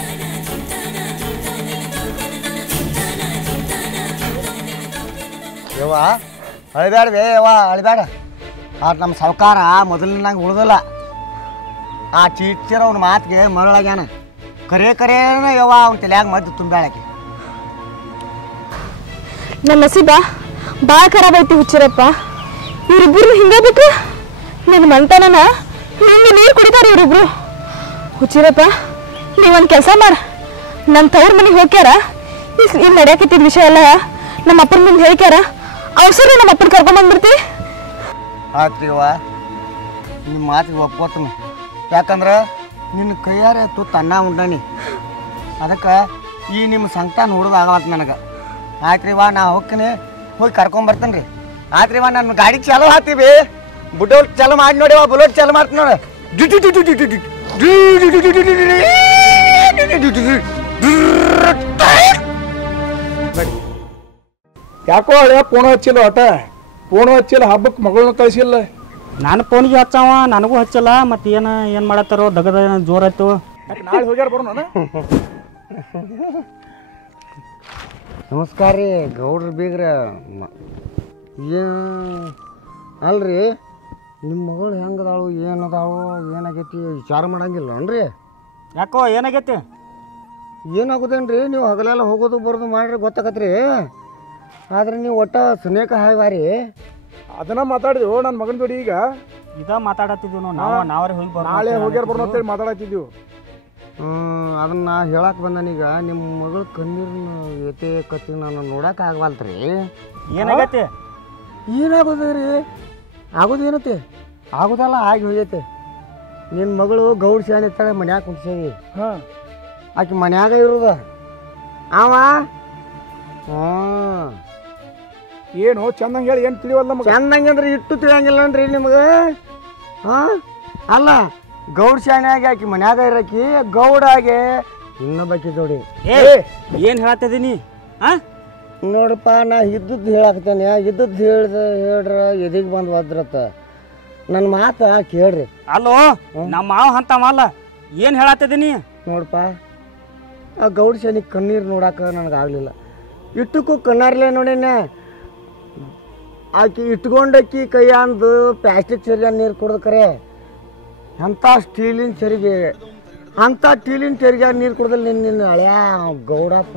ಯವ್ವ ಅಳಿಬ್ಯಾಡ್ಬೇ ಯವ್ವ, ಅಳಿಬ್ಯಾಡ. ಆಟ ನಮ್ಮ ಸಾವ್ಕಾರ ಮೊದಲಿನಂಗೆ ಉಳ್ದಲ್ಲ. ಆ ಚೀಚಿರ ಅವ್ನ ಮಾತಿಗೆ ಮರಳಾಗ್ಯಾನ. ಕರೆ ಕರೇನ ಯವ್ವ ಅವ್ನ ತಲೆಯಾಗ ಮದ್ದು ತುಂಬ್ಯಾಳಕ್ಕೆ. ನನ್ನ ನಸೀಬ ಭಾಳ ಖರಾಬ್ ಐತಿ ಹುಚ್ಚಿರಪ್ಪ. ಇವ್ರಿಬ್ರು ಹಿಂಗೆ ಬಿಟ್ರೆ ನನ್ನ ಮಂತನನ ನಿನ್ನೆ ನೀರು ಕುಡಿತಾರೆ ಇವ್ರಿಬ್ರು. ಹುಚ್ಚಿರಪ್ಪ ನೀವೊಂದು ಕೆಲಸ ಮಾಡ, ನನ್ನ ತವ್ರ ಮನೆಗೆ ಹೋಗ್ಯಾರ. ಇಲ್ಲಿ ನಡೆಯಕತ್ತಿದ ವಿಷಯ ಎಲ್ಲ ನಮ್ಮ ಅಪ್ಪನ ಮುಂದೆ ಹೇಳ್ಕ್ಯಾರ. ಅವಸರ ನಮ್ಮ ಅಪ್ಪನ ಕರ್ಕೊಂಡ್ಬಂದ್ಬಿಡ್ತಿ. ಆಯ್ತು ಯವ್ವ, ನಿಮ್ಮ ಮಾತಿಗೆ ಒಪ್ಕೋತೀನಿ. ಯಾಕಂದ್ರೆ ನಿನ್ನ ಕೈಯಾರೆ ತುತ್ತು ಅನ್ನ ಉಂಡಾನಿ. ಅದಕ್ಕೆ ಈ ನಿಮ್ಮ ಸಂಕಟ ನೋಡೋದಾಗವತ್ತು ನನಗೆ. ಆಯ್ತು ರೀ ವಾ, ನಾ ಹೋಗ್ತೀನಿ, ಹೋಗಿ ಕರ್ಕೊಂಬರ್ತೇನೆ ರೀ. ಆಯ್ತು ರೀ ವಾ, ನನ್ನ ಗಾಡಿ ಚಾಲು ಹಾಕ್ತೀವಿ. ಬುಡೋಟ್ ಚಾಲು ಮಾಡಿ ನೋಡಿ, ಬುಲೋಟ್ ಚಾಲು ಮಾಡ್ತೀನಿ ನೋಡಿ. ಯಾಕೋ ಹಳೆ ಫೋನ್ ಹಚ್ಚಿಲ್ಲ, ಒಟ ಫೋನ್ ಹಚ್ಚಿಲ್ಲ, ಹಬ್ಬಕ್ಕೆ ಮಗಳನ್ನ ಕಳಿಸಿಲ್ಲ. ನಾನು ಫೋನಿಗೆ ಹಚ್ಚವ, ನನಗೂ ಹಚ್ಚಲ್ಲ. ಮತ್ತು ಏನು ಮಾಡತ್ತಾರೋ ದಗದ ಜೋರಾಯ್ತು. ನಾಳೆ ಹೋಗ್ಯಾರ ಬರೋಣ. ನಮಸ್ಕಾರ ರೀ ಗೌಡ್ರ ಬೀಗ್ರ. ಏನು ಅಲ್ರಿ, ನಿಮ್ಮ ಮಗಳು ಹೆಂಗದಾಳು, ಏನದಾಳು, ಏನಾಗೈತಿ ವಿಚಾರ ಮಾಡಂಗಿಲ್ಲ ಅನ್ರಿ? ಯಾಕೋ ಏನಾಗೈತಿ? ಏನಾಗೋದೇನ್ರಿ, ನೀವು ಹಗಲೆಲ್ಲ ಹೋಗೋದು ಬರೋದು ಮಾಡ್ರಿ ಗೊತ್ತಾಗತ್ರಿ. ಆದ್ರೆ ನೀವು ಒಟ್ಟ ಸುನೇಕ ಹಾಯ್ವಾರಿ. ಅದನ್ನ ಮಾತಾಡಿದ್ವು ನನ್ನ ಮಗನ ಜೋಡಿ. ಈಗ ಮಾತಾಡತ್ತಿದ್ವಿ ನಾವೇ ಹೋಗಿ ನಾಳೆ ಹೋಗ್ಯಾರ ಬರೋಣ ಅಂತೇಳಿ ಮಾತಾಡತ್ತಿದ್ವು. ಅದನ್ನ ಹೇಳಕ್ಕೆ ಬಂದನೀಗ. ನಿಮ್ಮ ಮಗಳು ಕಣ್ಣೀರಿನ ಏತೆ ಕತ್ತಿ ನಾನು ನೋಡಕ್ಕೆ ಆಗವಲ್ತ್ರಿ. ಏನಾಗೈತಿ? ಏನಾಗೋದು ರೀ, ಆಗೋದೇನತ್ತೆ, ಆಗೋದಲ್ಲ ಆಗಿ ಹೋಗೈತೆ. ನಿನ್ನ ಮಗಳು ಗೌಡ್ ಶಾಣೆ ಇರ್ತಾಳೆ, ಮನ್ಯಾಗ ಕುಡ್ಸೇವಿ. ಆಕೆ ಮನ್ಯಾಗ ಇರೋದ ಅವ. ಏನು ಚಂದಂಗೆ ಹೇಳಿ, ಏನು ತಿಳಿವಲ್ಲ ಚಂದಂಗೆ ಅಂದ್ರೆ ಇಟ್ಟು ತಿಳಿಯಂಗಿಲ್ಲನ್ರಿ ನಿಮ್ಗೆ? ಹಾಂ ಅಲ್ಲ, ಗೌಡ್ ಶಾಣೆಯಾಗಿ ಆಕಿ ಮನ್ಯಾಗ ಇರಾಕಿ ಗೌಡಾಗೆ ಇನ್ನೊಬ್ಬಾಕಿ ಜೋಡಿ. ಏನು ಹೇಳತ್ತಿದ್ದೀನಿ? ಹಾಂ ನೋಡಪ್ಪ, ನಾ ಇದ್ದದ್ದು ಹೇಳಾಕ್ತೇನೆ. ಇದ್ದದ್ದು ಹೇಳ್ರ ಎದಿಗೆ ಬಂದು ಒದ್ರತ್ತ. ನನ್ನ ಮಾತು ಕೇಳ್ರಿ. ಅಲ್ಲೋ, ನಮ್ಮ ಮಾವ ಅಂತವಲ್ಲ, ಏನು ಹೇಳತ್ತಿದ್ದೀನಿ? ನೋಡಪ್ಪ, ಆ ಗೌಡ್ ಶಾನಿಗೆ ಕಣ್ಣೀರು ನೋಡಕ್ಕೆ ನನಗಾಗಲಿಲ್ಲ. ಇಟ್ಟಕ್ಕೂ ಕಣ್ಣಾರ್ಲೆ ನೋಡೇನೆ. ಆಕಿ ಇಟ್ಕೊಂಡಕ್ಕಿ ಕೈ ಅಂದು ಪ್ಲಾಸ್ಟಿಕ್ ಚರಿಗೆ ನೀರು ಕುಡ್ದು ಕರೆ ಅಂಥ ಸ್ಟೀಲಿನ ಚರಿಗೆ, ಅಂಥ ಸ್ಟೀಲಿನ ಚರಿಗೆ ನೀರು ಕುಡ್ದಲ್ಲಿ ನಿನ್ನ ಹಳೆಯ ಗೌಡಪ್ಪ.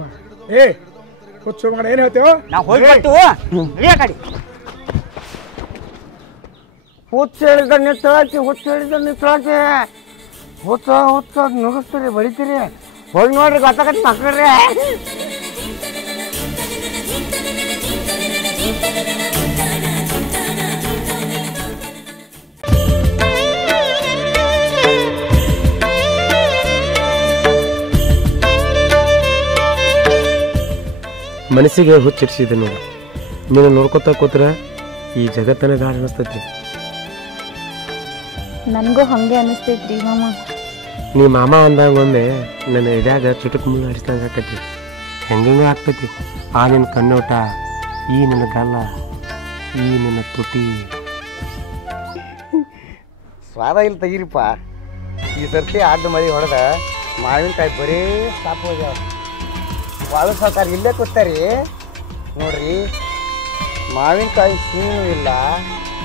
ಹುಚ್ಚು ಮಗನ ಏನು ಹೇಳ್ತೇವೆ ನಾವು ಹೋಗ್ಬಿಟ್ಟು ಕಡೆ ಹುಚ್ಚು ಹೇಳಿದ ನಿಂತಳಾಕಿ, ಹುಚ್ಚು ಹೇಳಿದ ನಿಂತಳಾಕಿ. ಹುಚ್ಚ ನುಗ್ಗಿಸ್ತೀರಿ, ಬಡಿತೀರಿ. ಹೋಗಿ ನೋಡ್ರಿ ಗೊತ್ತಾಗತ್ತೆ ಮಕ್ಕಳ್ರಿ. ಮನಸ್ಸಿಗೆ ಹುಚ್ಚಿಡ್ಸಿದೆ ನೋಡು. ನೀನು ನೋಡ್ಕೊತಾ ಕೂತ್ರೆ ಈ ಜಗತ್ತನ ಗಾಢ ಅನಿಸ್ತೈತಿ. ನನಗೂ ಹಾಗೆ ಅನಿಸ್ತೈತ್ರಿ ಮಾಮ. ನೀ ಮಾಮ ಅಂದಂಗೊಮ್ಮೆ ನನ್ನ ಎದ್ಯಾಗ ಚುಟುಕು ಮುಳ್ಳು ಹರಿಸ್ದಂಗೆ ಆಕತಿ. ಹೆಂಗೂ ಆಗ್ತೈತಿ. ಆ ನಿನ್ನ ಕಣ್ಣೋಟ, ಈ ನನ್ನ ಗಲ್ಲ, ಈ ನನ್ನ ತುಟಿ. ಸ್ವಾದ ಇಲ್ಲಿ ತೆಗೀರಿಪ್ಪ. ಈ ಸರ್ತಿ ಅಡ್ಡ ಮರಿ ಹೊಡೆದ ಮಾವಿನಕಾಯಿ ಬರೀ ಸಾಕು ಹೋಗ್ಯಾವ. ಬಾಳು ಸಾಕಾರ ಇಲ್ಲೇ ಕೂತಾರಿ ನೋಡ್ರಿ. ಮಾವಿನಕಾಯಿ ಸೀನೂ ಇಲ್ಲ,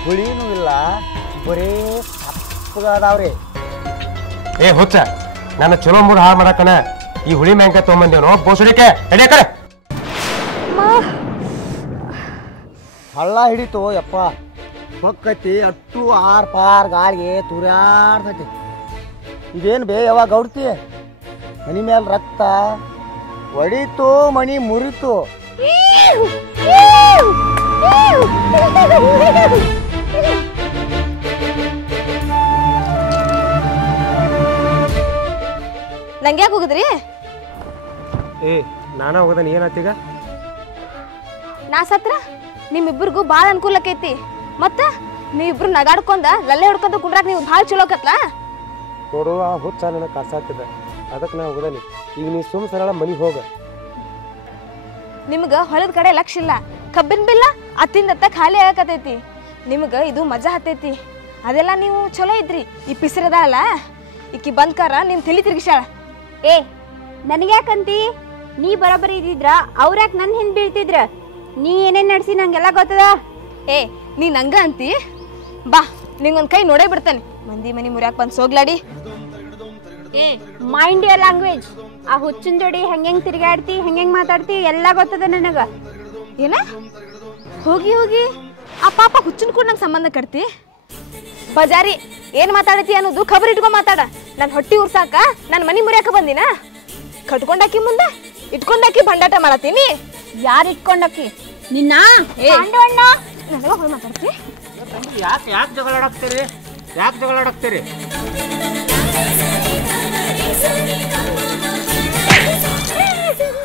ಹುಳಿನೂ ಇಲ್ಲ, ಬರೀ ಸಪ್ಪಗಾದಾವ್ರಿ. ಏ ಹುಚ್ಚ, ನನ್ನ ಚಲೋ ಮೂಡ್ ಹಾಳು ಮಾಡಕಣ ಈ ಹುಳಿ ಮ್ಯಾಂಕ ತೊಗೊಂಬಂದೇವನು ಬೋಸಡಿಕೆ ಹಿಡಿಯಕರೆ. ಹಳ್ಳ ಹಿಡಿತು ಯಪ್ಪ, ಹೊಕ್ಕೈತಿ ಅಟ್ಟು ಆರ್ ಪಾರ್ ಗಾಳಿಗೆ ತೂರ್ಯಾಡ್ತೈತಿ. ಇದೇನು ಬೇ ಯಾವಾಗ ಗೌಡ್ತಿ? ಮನಿ ಮೇಲೆ ರಕ್ತ ಹೊಡಿತು, ಮಣಿ ಮುರಿತು. ನಂಗೆ ಹೋಗುದ್ರಿ? ಏ ನಾನ ಹೋಗದ ಏನಾತೀಗ? ನಾ ಸತ್ರ ನಿಮ್ಮಿಬ್ಬರಿಗೂ ಭಾಳ ಅನುಕೂಲ ಆಕೈತಿ. ಮತ್ತ ನೀವಿಬ್ರು ನಗಾಡ್ಕೊಂಡ ಲಲ್ಲೆ ಹಿಡ್ಕೊಂಡ ಕುಂಡ್ರಾಕ ನೀವು ಭಾಳ ಚಲೋ ಆಕತ್ಲ. ನೋಡು, ಆ ಹುಚ್ಚ ನನಗೆ ಕಾಸಾಗ್ತದ, ಅದಕ್ಕೆ ನಾ ಹೋಗದನಿ. ಈಗ ನೀ ಸುಮ್ ಸರಳ ಮನಿಗೆ ಹೋಗ. ನಿಮ್ಗ ಹೊಲದ ಕಡೆ ಲಕ್ಷ ಇಲ್ಲ. ಕಬ್ಬಿನ ಬಿಲ್ಲ ಅತ್ತಿಂದತ್ತ ಖಾಲಿ ಆಗಕತೈತಿ. ನಿಮ್ಗ ಇದು ಮಜಾ ಹತ್ತೈತಿ. ಅದೆಲ್ಲ ನೀವು ಚಲೋ ಇದ್ರಿ. ಈ ಪಿಸರದಲ್ಲ ಈಕಿ ಬಂದ್ಕಾರ ನಿಮ್ ತಲಿ ತಿರ್ಗಿಸಾಳ. ಏ ನನಗ್ಯಾಕಂತಿ? ನೀ ಬರೋಬ್ಬರಿ ಇದ್ದಿದ್ರ ಅವ್ರ್ಯಾಕೆ ನನ್ನ ಹಿಂದೆ ಬೀಳ್ತಿದ್ರ? ನೀ ಏನೇನು ನಡೆಸಿ ನಂಗೆಲ್ಲ ಗೊತ್ತದ. ಏ ನೀ ನಂಗ ಅಂತಿ? ಬಾ ನಿಂಗೊಂದ್ ಕೈ ನೋಡೇ ಬಿಡ್ತಾನೆ. ಮಂದಿ ಮನಿ ಮುರ್ಯಾಕ್ ಬಂದ್ ಸೋಗ್ಲಾಡಿ. ಏ ಮೈಂಡ್ ಯುವರ್ ಲ್ಯಾಂಗ್ವೇಜ್. ಆ ಹುಚ್ಚಿನ ಜೋಡಿ ಹೆಂಗ್ ತಿರ್ಗಾಡ್ತಿ, ಹೆಂಗ್ ಮಾತಾಡ್ತಿ ಎಲ್ಲ ಗೊತ್ತದ ನನಗ. ಏನ ಹೋಗಿ ಹೋಗಿ ಆ ಪಾಪ ಹುಚ್ಚಿನ ಕೂಡ ನಂಗೆ ಸಂಬಂಧ ಕಟ್ತಿ? ಬಜಾರಿ ಏನ್ ಮಾತಾಡತಿ ಅನ್ನೋದು ಖಬರ್ ಇಟ್ಕೊಂಡ್ ಮಾತಾಡ. ನನ್ ಹೊಟ್ಟಿ ಉರ್ಸಾಕ ನನ್ ಮನಿ ಮುರ್ಯಾಕ ಬಂದಿನ? ಕಟ್ಕೊಂಡಾಕಿ ಮುಂದೆ ಇಟ್ಕೊಂಡಾಕಿ ಬಂಡಾಟ ಮಾಡತ್ತೀನಿ. ಯಾರು ಇಟ್ಕೊಂಡಕ್ಕಿ ನಿನ್ನ? ನನಗ ಹೋಗಿ ಮಾತಾಡ್ತಿ? ಯಾಕೆ ಜಗಳಾಡಕ್ತೀರಿ? ಯಾಕೆ ಜಗಳಾಡಕ್ತೀರಿ?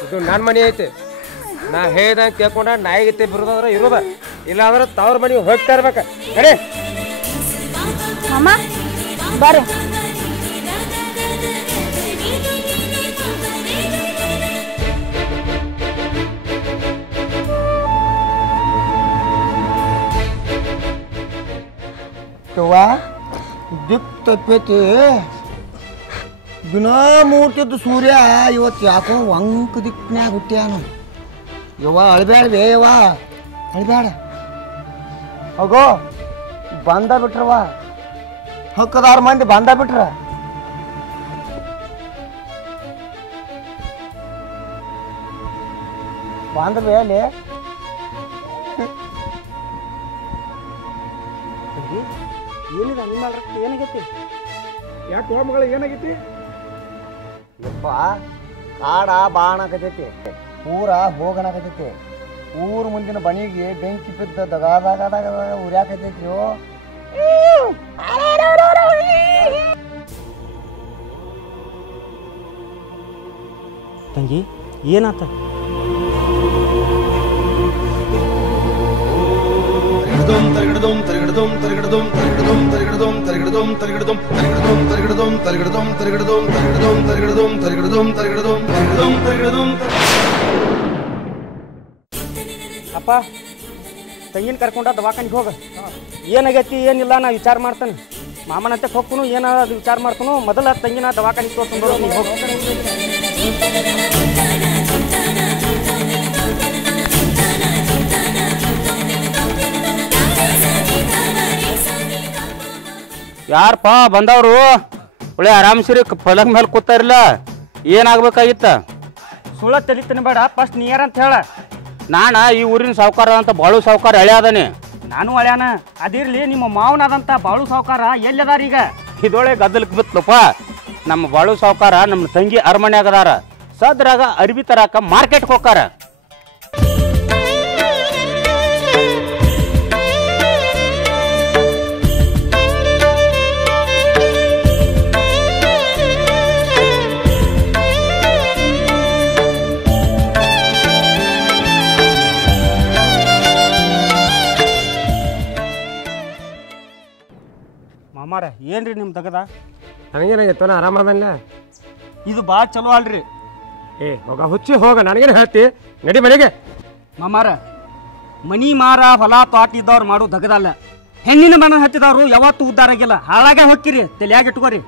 ಇದು ನನ್ನ ಮನೆ ಐತೆ. ನಾ ಹೇಳ್ದಂಗೆ ಕೇಳ್ಕೊಂಡ ನಾಯಿಗೈತೆ ಬರೋದಾದ್ರೆ ಇರೋದ, ಇಲ್ಲ ಅಂದ್ರೆ ತವ್ರ ಮನೆಗೆ ಹೋಗ್ತಾ ಇರ್ಬೇಕ. ಕಡೆ ಅಮ್ಮ ಬರ್ರಿ. ದಿಕ್ ತಪ್ಪೈತಿ. ದಿನ ಮೂರ್ತಿದ್ದು ಸೂರ್ಯ ಇವತ್ತು ಯಾಕೋ ವಂಕ ದಿಕ್ನ್ಯಾಗ ಹುಟ್ಟ್ಯಾನು. ಯವ್ವ ಅಳ್ಬ್ಯಾಡ ಬೇ ಯವ್ವ, ಅಳ್ಬ್ಯಾಡ. ಹೋಗೋ ಬಂದ ಬಿಟ್ರವ, ಹಕ್ಕದಾರ ಮಂದಿ ಬಂದ ಬಿಟ್ರ. ಬಂದ ಬೇ ಅಲ್ಲಿ ಏನಿದೆ ನಿಮ್ಮ ಏನಾಗೈತಿ? ಯಾಕೆ ಮಗಳ ಏನಾಗೈತಿ? ಯಪ್ಪ ಕಾಡ ಬಾಣಕತೈತಿ, ಊರ ಹೋಗಣಕತೈತಿ. ಊರ ಮುಂದಿನ ಬಣಿಗೆ ಬೆಂಕಿ ಬಿದ್ದ ದಗಾದಾಗ ಉರ್ಯಾಕತೈತಿ. ತಂಗಿ ಏನಾತ? ಅಪ್ಪ ತಂಗಿನ ಕರ್ಕೊಂಡ ದವಾಖಾನಿಗೆ ಹೋಗ. ಏನಾಗೈತಿ ಏನಿಲ್ಲ ನಾ ವಿಚಾರ ಮಾಡ್ತಾನೆ. ಮಾಮನಂತೆ ಹೋಗ್ನು ಏನಾದ್ರು ವಿಚಾರ ಮಾಡ್ತಾನು. ಮೊದಲ ತಂಗಿನ ದವಾಖಾನಿಗೆ ತೋರ್ಸ್ಕೊಂಡು ನೀ ಹೋಗ. ಯಾರಪ್ಪ ಬಂದವರು? ಒಳ್ಳೆ ಆರಾಮ್ಸಿರಿ ಫಲಕ್ ಮೇಲೆ ಕೂತಾರಿಲ್ಲ. ಏನಾಗ್ಬೇಕಾಗಿತ್ತ? ಸುಳ್ಳ ತಲಿತಾನೆ ಬೇಡ, ಫಸ್ಟ್ ನೀ ಯಾರಂತ ಹೇಳ. ನಾನು ಈ ಊರಿನ ಸಾವುಕಾರ ಅಂತ ಬಾಳು ಸಾವುಕಾರ ಎಳೆ ಅದಾನೆ. ನಾನು ಹಳ್ಯಾನ. ಅದಿರ್ಲಿ, ನಿಮ್ಮ ಮಾವನಾದಂಥ ಬಾಳು ಸಾವುಕಾರ ಎಲ್ಲದಾರ ಈಗ? ಇದೊಳೆ ಗದ್ದಲಕ್ಕೆ ಬಿತ್ತಲಪ್ಪ. ನಮ್ಮ ಬಾಳು ಸಾವುಕಾರ ನಮ್ಮ ತಂಗಿ ಅರಮನ್ಯಾಗ ಅದಾರ. ಸದ್ರಾಗ ಅರ್ಬಿ ತರಾಕ ಮಾರ್ಕೆಟ್ಗೆ ಹೋಗಾರ. ಏನ್ರಿ ನಿಮ್ಮ ತಗದ ನನಗೇನಾಗಿತ್ತು ನಾ ಆರಾಮದಲ್ಲ ಇದು ಭಾಳ ಚಲೋ ಅಲ್ರಿ. ಏ ಹೋಗ ಹುಚ್ಚಿ ಹೋಗ ನನಗೇನು ಹೇಳ್ತಿ ನಡಿ ಮನೆಗೆ. ಮಾಮಾರ ಮನಿ ಮಾರ ಹೊಲ ತೋಟ ಇದ್ದವ್ರು ಮಾಡೋ ದಗದಲ್ಲ. ಹೆಣ್ಣಿನ ಮನ ಹಚ್ಚಿದವ್ರು ಯಾವತ್ತೂ ಉದ್ದಾರ ಆಗಿಲ್ಲ. ಹಾಳಾಗೆ ಹೊಕ್ಕಿರಿ, ತಲೆಯಾಗಿ ಇಟ್ಕೋರಿ.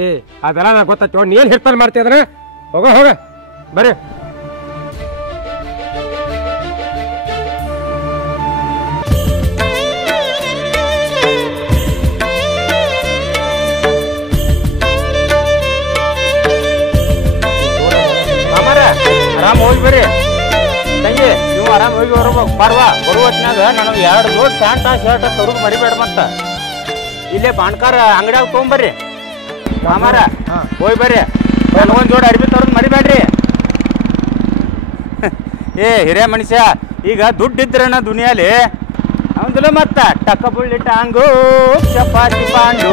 ಏ ಅದೆಲ್ಲ ನನಗೆ ಗೊತ್ತಾಯ್ತು. ನೀ ಏನು ಹಿಡ್ತಾನೆ ಮಾಡ್ತೀಯ ಅದನ್ನ? ಹೋಗ ಬರ್ರಿ. ಆರಾಮ್ ಹೋಗಿ ಬರ್ರಿ ತಂಗಿ, ನೀವು ಆರಾಮ್ ಹೋಗಿ ಬರ್ಬೇಕು. ಬರುವ ಹೊತ್ನಾಗ ನನಗೆ 2 ಜೋಡ್ ಪ್ಯಾಂಟ ಶರ್ಟ್ ತರೋದು ಮರಿಬೇಡ. ಮತ್ತ ಇಲ್ಲೇ ಬಾಣ್ಕಾರ ಅಂಗಡಿಯಾಗ ತೊಗೊಂಬರ್ರಿ. ಮಾಮಾರ ಹೋಗಿ ಬರ್ರಿ. ನನಗೊಂದು ಜೋಡ್ ಅರ್ಬಿ ತರೋದು ಮರಿಬೇಡ್ರಿ. ಏ ಹಿರಿಯ ಮನುಷ್ಯ, ಈಗ ದುಡ್ಡಿದ್ರನ ದುನಿಯಾಲಿ ಅವಂದಿಲ್ಲ ಮತ್ತ ಟಕ್ಕ ಬುಳ್ಳಿ ಟಾಂಗು ಚಪಾತಿ ಪಾಂಡು.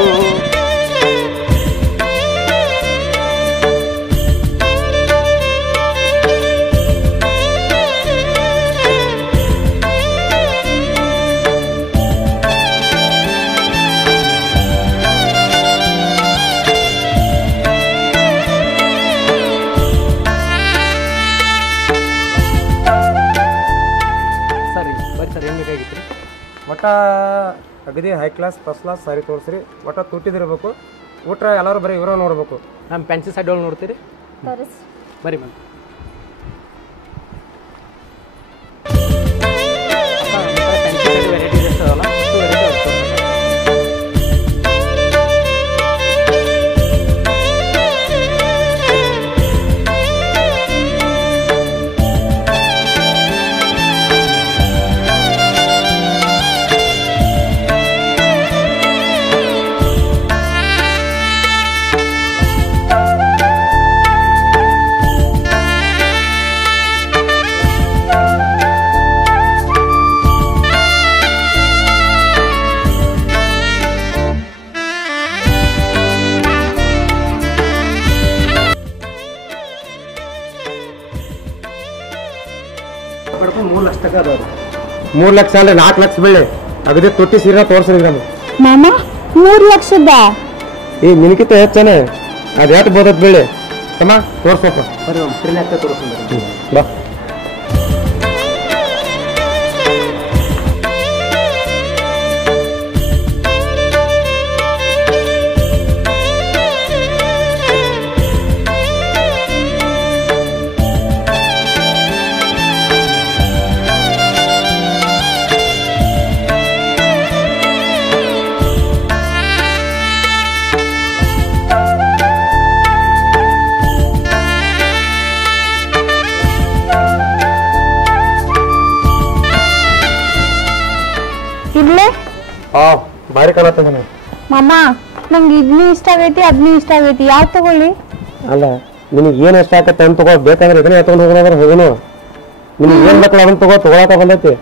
ಒಟ್ಟ ಅಗದಿ ಹೈ ಕ್ಲಾಸ್ ಫಸ್ಟ್ ಕ್ಲಾಸ್ ಸಾರಿ ತೋರಿಸ್ರಿ. ಒಟ್ಟ ತುಟ್ಟಿದಿರ್ಬೇಕು. ಊಟ ಎಲ್ಲರೂ ಬರೀ ಇವ್ರ ನೋಡ್ಬೇಕು. ನಮ್ಮ ಪೆನ್ಸಿಲ್ ಸೈಡ್ ಒಳಗೆ ನೋಡ್ತೀರಿ ಬರೀ ಬಂದು ಪೆನ್ಸಿಲ್ ವೆರೈಟಿ ಇರ್ತದಲ್ಲ ಪಡ್ಕೊಂಡು 3 ಲಕ್ಷ ತನಕ ಅದಾವ್ರಿ. 3 ಲಕ್ಷ ಅಲ್ರಿ 4 ಲಕ್ಷ ಬೀಳಿ ಅಗದಿ ತೊಟ್ಟಿ ಸೀರೆ ತೋರಿಸ್ರಿ ನಮ್ಗೆ. ಮಾಮ 3 ಲಕ್ಷದ ಈ ನಿನಕಿತ ಹೆಚ್ಚಾನೆ ಅದು ಎಷ್ಟು ಬೋದತ್ ಬೀಳಿ ತಮ್ಮ ತೋರ್ಸಪ್ಪ. ಬರೀ ಒಂದು ಫ್ರೀ ಆಗ್ತಾ ತೋರಿಸ್ತೀನಿ ಬಾ. ಭಾರಿ ಕಾಣತ್ತದ ಮಾಮ, ನಂಗೆ ಇದ್ನಿ ಇಷ್ಟ ಆಗೈತಿ ಅದ್ನಿ ಇಷ್ಟ ಆಗೈತಿ, ಯಾವ್ದು ತಗೊಳ್ಳಿ? ಅಲ್ಲ ನಿನಗೆ ಏನು ಇಷ್ಟ ಆಗತ್ತೆ ಅಂತ ತಗೋ. ಬೇಕಾದ್ರೆ ಇದನ್ನೇ ಎತ್ಕೊಂಡು ಹೋಗೋದ್ರೆ ಹೋಗೋನು. ನಿನಗೆ ಏನು ಬೇಕು ಅದನ್ನ ತಗೊಳಕ ಬಂದೈತಿ.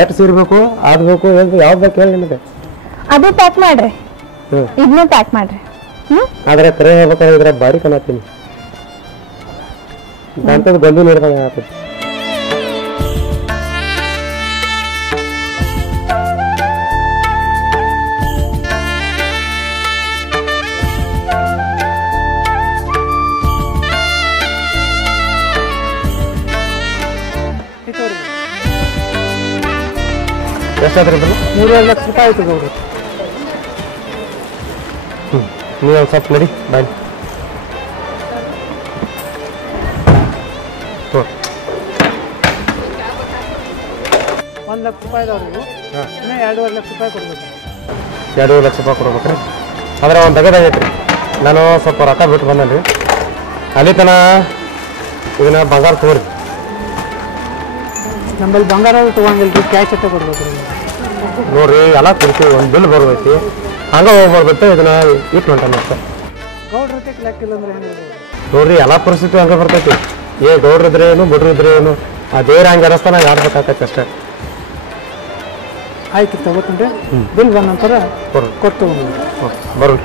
ಎಷ್ಟು ಸೀರೆ ಬೇಕು ಅದು ಬೇಕು ಯಾವ್ದು ಬೇಕು ಹೇಳಿ ನಿಮಗೆ. ಅದು ಪ್ಯಾಕ್ ಮಾಡ್ರಿ, ಇದನ್ನೂ ಪ್ಯಾಕ್ ಮಾಡ್ರಿ. ಆದ್ರೆ ಕರೆ ಹೇಳ್ಬೇಕಾದ್ರೆ ಇದ್ರ ಭಾರಿ ಕಾಣತ್ತೀನಿ. ಅಂತದ್ದು ಬಂದು ನೀಡ್ದಂಗೆ ಆಗತ್ತೆ. ಎಷ್ಟಾದ್ರಿ ಬಲ್ಲ? 3 ಲಕ್ಷ ರೂಪಾಯಿ ಆಯ್ತು ಗೌಡ್ರು. ನೀವು ಒಂದು ಸ್ವಲ್ಪ ನಡಿ ಬಾಯ್. 1 ಲಕ್ಷ ರೂಪಾಯಿ ಇದಾವ್ರಿ. ಇನ್ನೂ 2.5 ಲಕ್ಷ ರೂಪಾಯಿ ಕೊಡ್ಬೇಕು. 2 ಲಕ್ಷ ರೂಪಾಯಿ ಕೊಡ್ಬೇಕ್ರಿ. ಆದ್ರೆ ಒಂದು ತೆಗೆದಾಗೈತ್ರಿ. ನಾನು ಸ್ವಲ್ಪ ರೊಕ್ಕ ಬಿಟ್ಟು ಬಂದಲ್ರಿ. ಅಲ್ಲಿ ತನ ಇದನ್ನ ಬಂಗಾರ ತಗೋರಿ. ನಮ್ಮಲ್ಲಿ ಬಂಗಾರ ತೊಗೊಂಡಿಲ್ರಿ, ಕ್ಯಾಶ್ ಅಷ್ಟೇ ಕೊಡ್ಬೇಕು ರೀ. ನೋಡ್ರಿ ಎಲ್ಲ ಕೊಡ್ತೀವಿ, ಒಂದು ಬಿಲ್ ಬರ್ತೈತಿ. ಹಂಗೆ ಹೋಗ್ಬಾರ್ದತ್ತೆ ಇದನ್ನ ಇಟ್ಟು ಹೊಂಟ ಮತ್ತೆ. ಗೌಡ್ರ ಲೆಕ್ಕಿಲ್ಲ ಅಂದ್ರೆ ಹೆಂಗೆ ನೋಡ್ರಿ ಎಲ್ಲ ಪರಿಸ್ಥಿತಿ ಹಂಗೆ ಬರ್ತೈತಿ. ಗೌಡ್ರಿದ್ರೆ ಏನು ಬಿಡ್ರಿದ್ರೆ ಏನು ಆ ದೇವ್ರ ಹಂಗೆ ಅರಸ್ತಾನ ಆಡ್ಬೇಕಾಗತ್ತೆ ಅಷ್ಟೇ. ಆಯ್ತು ತಗೋತೀನಿ. ಬಿಲ್ ಬಂದ ನಂತರ ಕೊಟ್ಟು ಬರ್ರಿ.